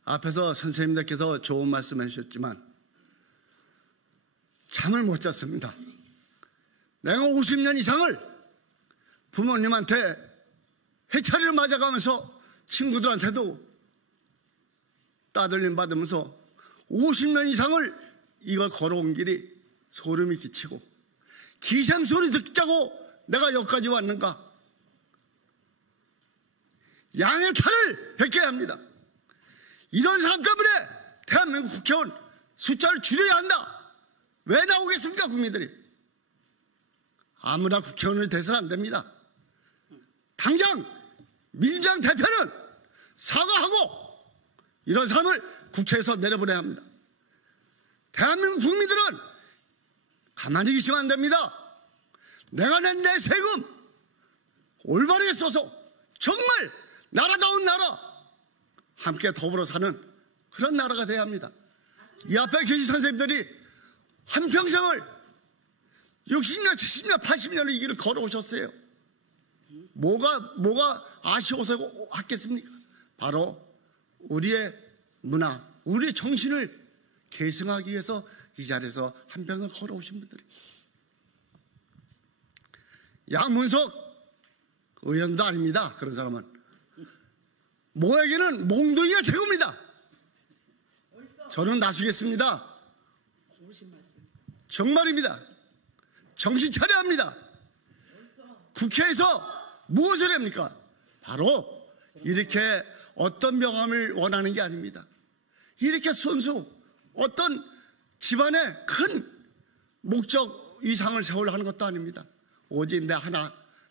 앞에서 선생님들께서 좋은 말씀 해주셨지만 잠을 못 잤습니다. 내가 50년 이상을 부모님한테 해차리를 맞아가면서 친구들한테도 따돌림 받으면서 50년 이상을 이걸 걸어온 길이 소름이 끼치고 기생소리 듣자고 내가 여기까지 왔는가. 양의 탈을 뱉게 합니다. 이런 사람 때문에 대한민국 국회의원 숫자를 줄여야 한다. 왜 나오겠습니까, 국민들이? 아무나 국회의원을 돼서는 안 됩니다. 당장 민주당 대표는 사과하고 이런 사람을 국회에서 내려보내야 합니다. 대한민국 국민들은 가만히 계시면 안 됩니다. 내가 낸 내 세금 올바르게 써서 정말 나라다운 나라, 함께 더불어 사는 그런 나라가 돼야 합니다. 이 앞에 계신 선생님들이 한평생을 60년, 70년, 80년을 이 길을 걸어오셨어요. 뭐가 아쉬워서 했겠습니까? 바로 우리의 문화, 우리의 정신을 계승하기 위해서 이 자리에서 한평생 걸어오신 분들이. 양문석 의원도 아닙니다. 그런 사람은. 모에게는 몽둥이가 최고입니다. 저는 나서겠습니다. 정말입니다. 정신 차려야 합니다. 국회에서 무엇을 합니까? 바로 이렇게 어떤 명함을 원하는 게 아닙니다. 이렇게 순수 어떤 집안의 큰 목적 이상을 세우려 하는 것도 아닙니다. 오직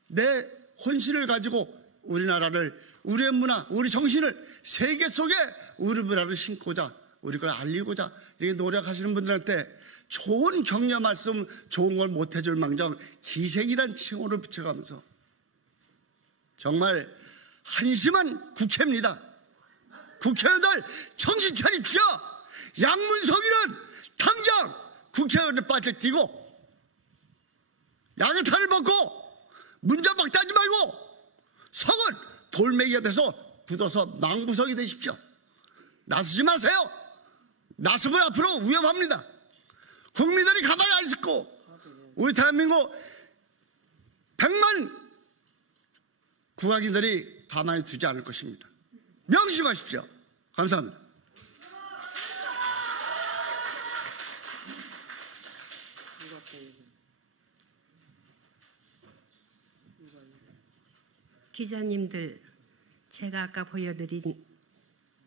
내 혼신을 가지고 우리나라를, 우리의 문화, 우리 정신을 세계 속에 우리 문화를 심고자, 우리 걸 알리고자 이렇게 노력하시는 분들한테 좋은 격려 말씀, 좋은 걸 못 해줄 망정 기생이란 칭호를 붙여가면서 정말 한심한 국회입니다. 국회의원들 정신 차립시오. 양문석이는 당장 국회의원을 빠질 뛰고 양의 탈을 벗고 문전박대하지 말고 석은 돌멩이가 돼서 굳어서 망부석이 되십시오. 나서지 마세요. 나서면 앞으로 위험합니다. 국민들이 가만히 안 있고 우리 대한민국 100만 국악인들이 가만히 두지 않을 것입니다. 명심하십시오. 감사합니다. 기자님들, 제가 아까 보여드린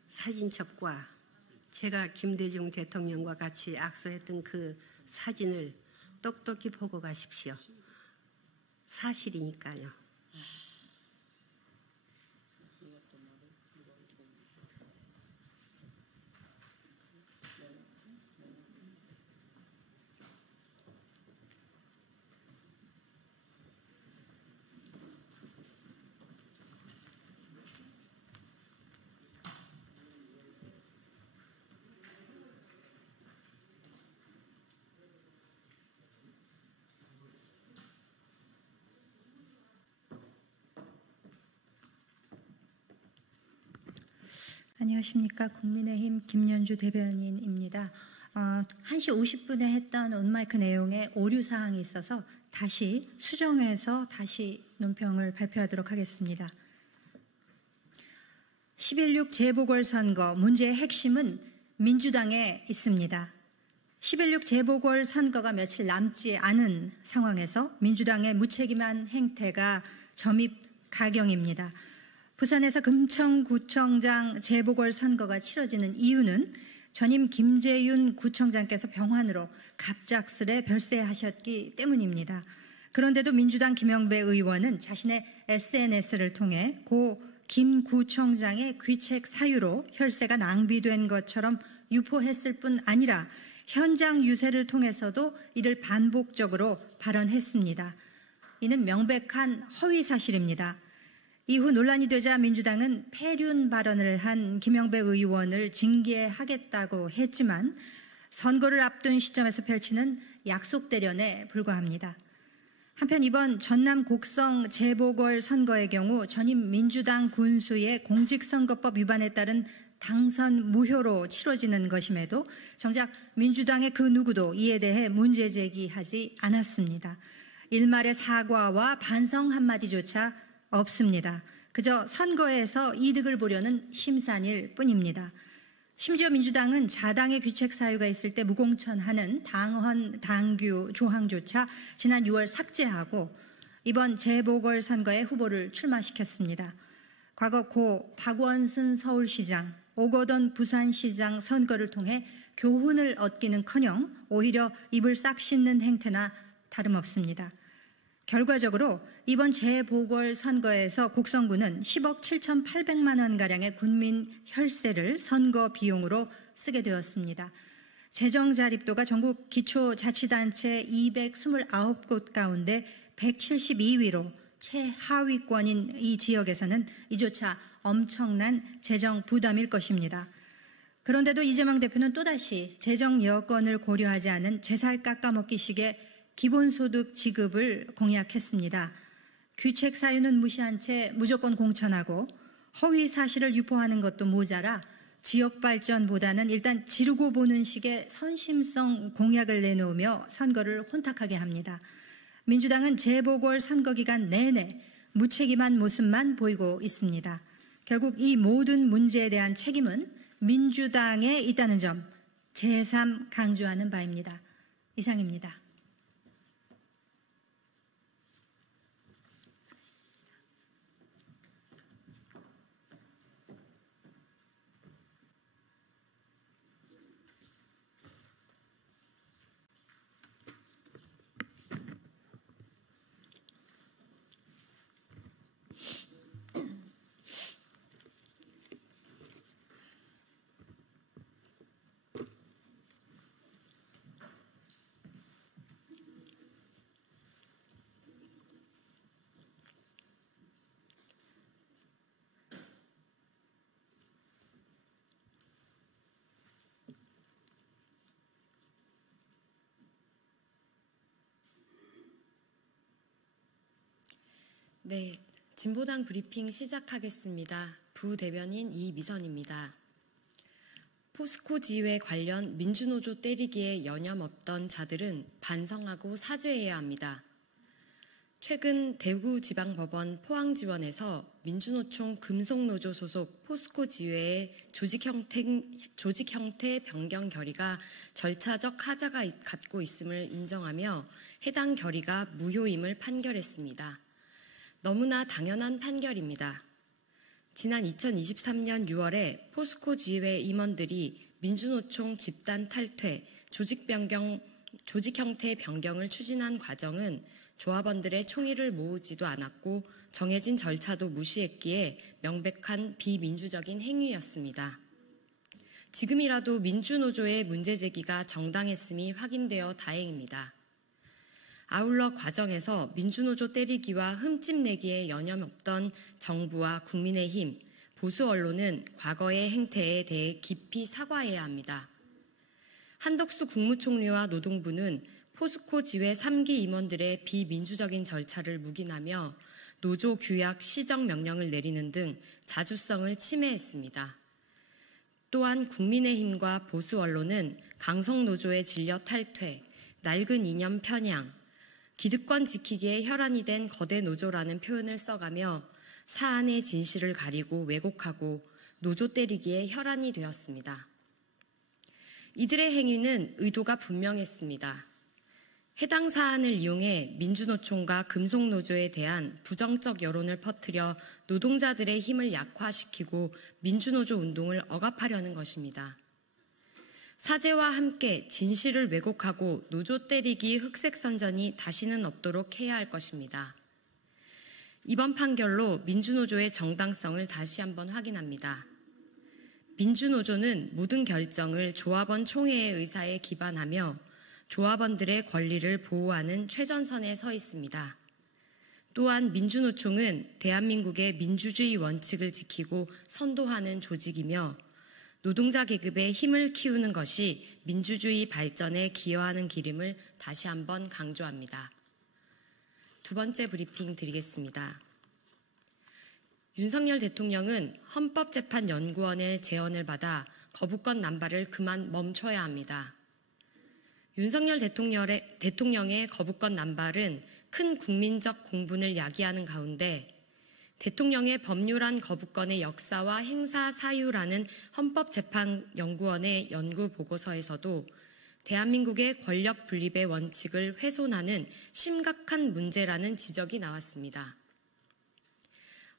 사진첩과 제가 김대중 대통령과 같이 악수했던 그 사진을 똑똑히 보고 가십시오. 사실이니까요. 안녕하십니까. 국민의힘 김연주 대변인입니다. 1시 50분에 했던 온마이크 내용에 오류사항이 있어서 다시 수정해서 다시 논평을 발표하도록 하겠습니다. 11.6 재보궐선거 문제의 핵심은 민주당에 있습니다. 11.6 재보궐선거가 며칠 남지 않은 상황에서 민주당의 무책임한 행태가 점입 가경입니다. 부산에서 금천구청장 재보궐선거가 치러지는 이유는 전임 김재윤 구청장께서 병환으로 갑작스레 별세하셨기 때문입니다. 그런데도 민주당 김영배 의원은 자신의 SNS를 통해 고 김 구청장의 귀책 사유로 혈세가 낭비된 것처럼 유포했을 뿐 아니라 현장 유세를 통해서도 이를 반복적으로 발언했습니다. 이는 명백한 허위 사실입니다. 이후 논란이 되자 민주당은 폐륜 발언을 한 김영배 의원을 징계하겠다고 했지만 선거를 앞둔 시점에서 펼치는 약속 대련에 불과합니다. 한편 이번 전남 곡성 재보궐선거의 경우 전임 민주당 군수의 공직선거법 위반에 따른 당선 무효로 치러지는 것임에도 정작 민주당의 그 누구도 이에 대해 문제 제기하지 않았습니다. 일말의 사과와 반성 한마디조차 없습니다. 그저 선거에서 이득을 보려는 심산일 뿐입니다. 심지어 민주당은 자당의 귀책 사유가 있을 때 무공천하는 당헌, 당규 조항조차 지난 6월 삭제하고 이번 재보궐선거에 후보를 출마시켰습니다. 과거 고 박원순 서울시장, 오거돈 부산시장 선거를 통해 교훈을 얻기는커녕 오히려 입을 싹 씻는 행태나 다름없습니다. 결과적으로 이번 재보궐선거에서 곡성군은 10억 7,800만 원가량의 군민 혈세를 선거 비용으로 쓰게 되었습니다. 재정 자립도가 전국 기초자치단체 229곳 가운데 172위로 최하위권인 이 지역에서는 이조차 엄청난 재정 부담일 것입니다. 그런데도 이재명 대표는 또다시 재정 여건을 고려하지 않은 제살 깎아먹기식의 기본소득 지급을 공약했습니다. 귀책 사유는 무시한 채 무조건 공천하고 허위 사실을 유포하는 것도 모자라 지역 발전보다는 일단 지르고 보는 식의 선심성 공약을 내놓으며 선거를 혼탁하게 합니다. 민주당은 재보궐 선거 기간 내내 무책임한 모습만 보이고 있습니다. 결국 이 모든 문제에 대한 책임은 민주당에 있다는 점 재삼 강조하는 바입니다. 이상입니다. 네, 진보당 브리핑 시작하겠습니다. 부대변인 이미선입니다. 포스코 지회 관련 민주노조 때리기에 여념 없던 자들은 반성하고 사죄해야 합니다. 최근 대구지방법원 포항지원에서 민주노총 금속노조 소속 포스코 지회의 조직 형태 변경 결의가 절차적 하자가 갖고 있음을 인정하며 해당 결의가 무효임을 판결했습니다. 너무나 당연한 판결입니다. 지난 2023년 6월에 포스코 지회 임원들이 민주노총 집단 탈퇴, 조직 형태 변경을 추진한 과정은 조합원들의 총의를 모으지도 않았고 정해진 절차도 무시했기에 명백한 비민주적인 행위였습니다. 지금이라도 민주노조의 문제 제기가 정당했음이 확인되어 다행입니다. 아울러 과정에서 민주노조 때리기와 흠집내기에 여념없던 정부와 국민의힘, 보수 언론은 과거의 행태에 대해 깊이 사과해야 합니다. 한덕수 국무총리와 노동부는 포스코 지회 3기 임원들의 비민주적인 절차를 묵인하며 노조 규약 시정 명령을 내리는 등 자주성을 침해했습니다. 또한 국민의힘과 보수 언론은 강성노조의 진료 탈퇴, 낡은 이념 편향, 기득권 지키기에 혈안이 된 거대 노조라는 표현을 써가며 사안의 진실을 가리고 왜곡하고 노조 때리기에 혈안이 되었습니다. 이들의 행위는 의도가 분명했습니다. 해당 사안을 이용해 민주노총과 금속노조에 대한 부정적 여론을 퍼뜨려 노동자들의 힘을 약화시키고 민주노조 운동을 억압하려는 것입니다. 사죄와 함께 진실을 왜곡하고 노조 때리기 흑색선전이 다시는 없도록 해야 할 것입니다. 이번 판결로 민주노조의 정당성을 다시 한번 확인합니다. 민주노조는 모든 결정을 조합원 총회의 의사에 기반하며 조합원들의 권리를 보호하는 최전선에 서 있습니다. 또한 민주노총은 대한민국의 민주주의 원칙을 지키고 선도하는 조직이며 노동자 계급의 힘을 키우는 것이 민주주의 발전에 기여하는 길임을 다시 한번 강조합니다. 두 번째 브리핑 드리겠습니다. 윤석열 대통령은 헌법재판연구원의 제언을 받아 거부권 남발을 그만 멈춰야 합니다. 윤석열 대통령의 거부권 남발은 큰 국민적 공분을 야기하는 가운데 대통령의 법률안 거부권의 역사와 행사 사유라는 헌법재판연구원의 연구 보고서에서도 대한민국의 권력 분립의 원칙을 훼손하는 심각한 문제라는 지적이 나왔습니다.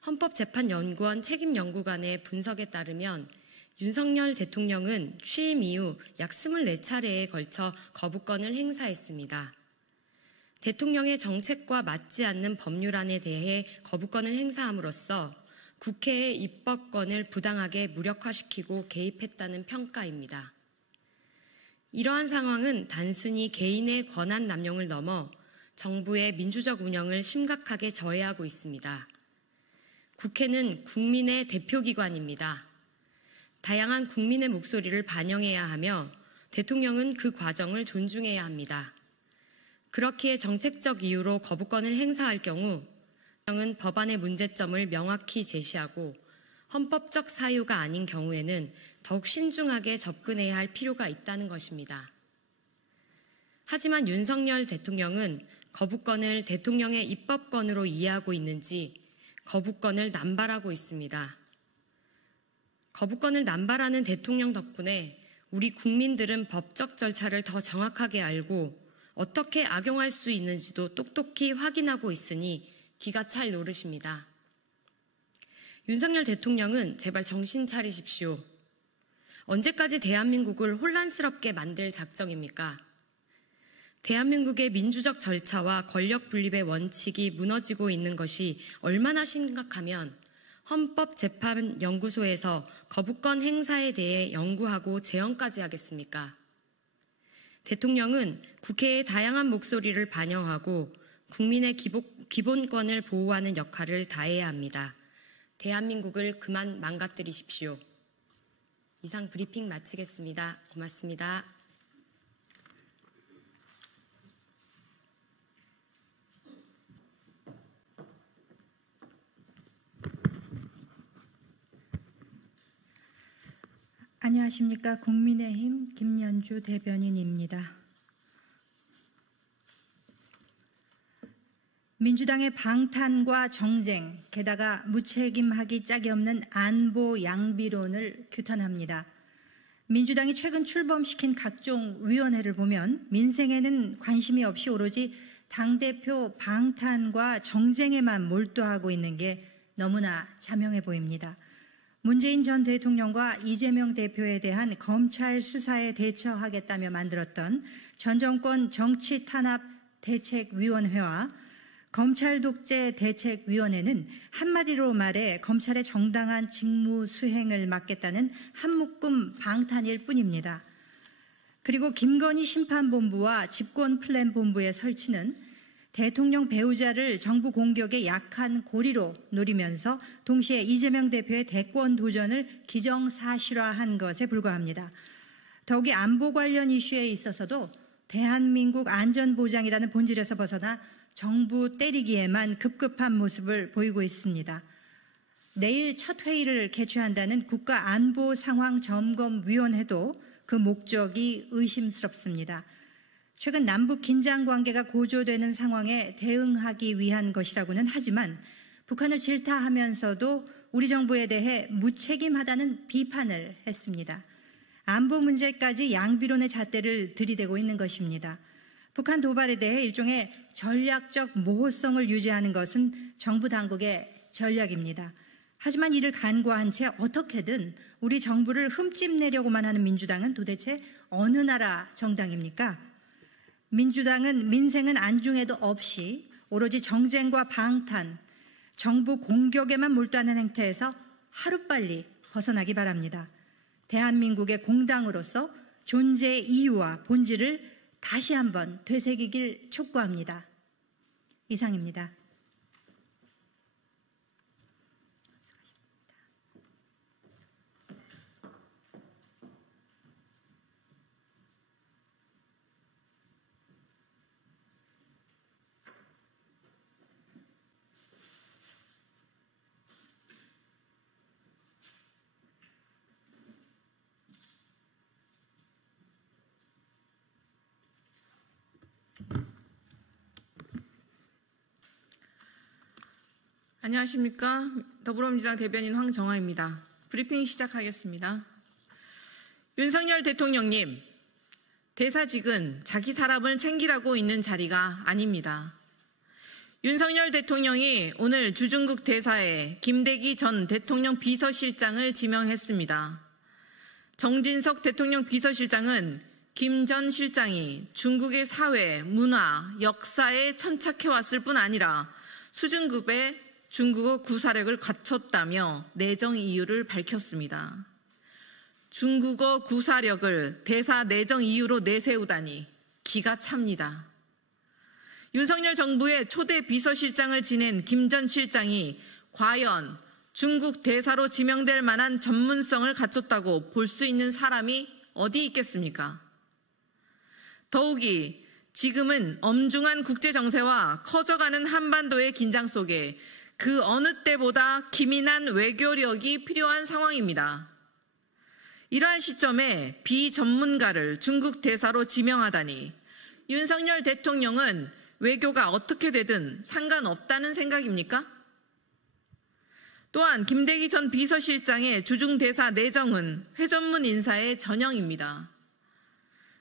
헌법재판연구원 책임연구관의 분석에 따르면 윤석열 대통령은 취임 이후 약 24차례에 걸쳐 거부권을 행사했습니다. 대통령의 정책과 맞지 않는 법률안에 대해 거부권을 행사함으로써 국회의 입법권을 부당하게 무력화시키고 개입했다는 평가입니다. 이러한 상황은 단순히 개인의 권한 남용을 넘어 정부의 민주적 운영을 심각하게 저해하고 있습니다. 국회는 국민의 대표기관입니다. 다양한 국민의 목소리를 반영해야 하며 대통령은 그 과정을 존중해야 합니다. 그렇기에 정책적 이유로 거부권을 행사할 경우 대통령은 법안의 문제점을 명확히 제시하고 헌법적 사유가 아닌 경우에는 더욱 신중하게 접근해야 할 필요가 있다는 것입니다. 하지만 윤석열 대통령은 거부권을 대통령의 입법권으로 이해하고 있는지 거부권을 남발하고 있습니다. 거부권을 남발하는 대통령 덕분에 우리 국민들은 법적 절차를 더 정확하게 알고 어떻게 악용할 수 있는지도 똑똑히 확인하고 있으니 기가 찰 노릇입니다. 윤석열 대통령은 제발 정신 차리십시오. 언제까지 대한민국을 혼란스럽게 만들 작정입니까? 대한민국의 민주적 절차와 권력 분립의 원칙이 무너지고 있는 것이 얼마나 심각하면 헌법재판연구소에서 거부권 행사에 대해 연구하고 제언까지 하겠습니까? 대통령은 국회의 다양한 목소리를 반영하고 국민의 기본권을 보호하는 역할을 다해야 합니다. 대한민국을 그만 망가뜨리십시오. 이상 브리핑 마치겠습니다. 고맙습니다. 안녕하십니까. 국민의힘 김연주 대변인입니다. 민주당의 방탄과 정쟁, 게다가 무책임하기 짝이 없는 안보 양비론을 규탄합니다. 민주당이 최근 출범시킨 각종 위원회를 보면 민생에는 관심이 없이 오로지 당대표 방탄과 정쟁에만 몰두하고 있는 게 너무나 자명해 보입니다. 문재인 전 대통령과 이재명 대표에 대한 검찰 수사에 대처하겠다며 만들었던 전 정권 정치 탄압 대책위원회와 검찰 독재 대책위원회는 한마디로 말해 검찰의 정당한 직무 수행을 맡겠다는 한묶음 방탄일 뿐입니다. 그리고 김건희 심판본부와 집권플랜본부의 설치는 대통령 배우자를 정부 공격의 약한 고리로 노리면서 동시에 이재명 대표의 대권 도전을 기정사실화한 것에 불과합니다. 더욱이 안보 관련 이슈에 있어서도 대한민국 안전보장이라는 본질에서 벗어나 정부 때리기에만 급급한 모습을 보이고 있습니다. 내일 첫 회의를 개최한다는 국가안보상황점검위원회도 그 목적이 의심스럽습니다. 최근 남북 긴장 관계가 고조되는 상황에 대응하기 위한 것이라고는 하지만 북한을 질타하면서도 우리 정부에 대해 무책임하다는 비판을 했습니다. 안보 문제까지 양비론의 잣대를 들이대고 있는 것입니다. 북한 도발에 대해 일종의 전략적 모호성을 유지하는 것은 정부 당국의 전략입니다. 하지만 이를 간과한 채 어떻게든 우리 정부를 흠집내려고만 하는 민주당은 도대체 어느 나라 정당입니까? 민주당은 민생은 안중에도 없이 오로지 정쟁과 방탄, 정부 공격에만 몰두하는 행태에서 하루빨리 벗어나기 바랍니다. 대한민국의 공당으로서 존재의 이유와 본질을 다시 한번 되새기길 촉구합니다. 이상입니다. 안녕하십니까. 더불어민주당 대변인 황정화입니다. 브리핑 시작하겠습니다. 윤석열 대통령님, 대사직은 자기 사람을 챙기라고 있는 자리가 아닙니다. 윤석열 대통령이 오늘 주중국 대사에 김대기 전 대통령 비서실장을 지명했습니다. 정진석 대통령 비서실장은 김 전 실장이 중국의 사회, 문화, 역사에 천착해왔을 뿐 아니라 수준급의 중국어 구사력을 갖췄다며 내정 이유를 밝혔습니다. 중국어 구사력을 대사 내정 이유로 내세우다니 기가 찹니다. 윤석열 정부의 초대 비서실장을 지낸 김 전 실장이 과연 중국 대사로 지명될 만한 전문성을 갖췄다고 볼 수 있는 사람이 어디 있겠습니까? 더욱이 지금은 엄중한 국제정세와 커져가는 한반도의 긴장 속에 그 어느 때보다 기민한 외교력이 필요한 상황입니다. 이러한 시점에 비전문가를 중국 대사로 지명하다니 윤석열 대통령은 외교가 어떻게 되든 상관없다는 생각입니까? 또한 김대기 전 비서실장의 주중대사 내정은 회전문 인사의 전형입니다.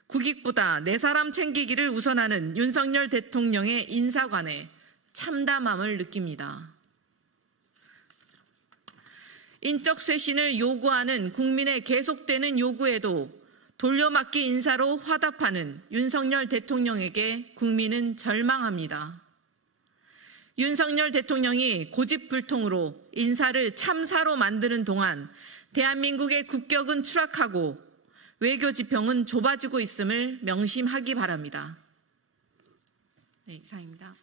국익보다 내 사람 챙기기를 우선하는 윤석열 대통령의 인사관에 참담함을 느낍니다. 인적 쇄신을 요구하는 국민의 계속되는 요구에도 돌려막기 인사로 화답하는 윤석열 대통령에게 국민은 절망합니다. 윤석열 대통령이 고집불통으로 인사를 참사로 만드는 동안 대한민국의 국격은 추락하고 외교 지평은 좁아지고 있음을 명심하기 바랍니다. 네, 이상입니다.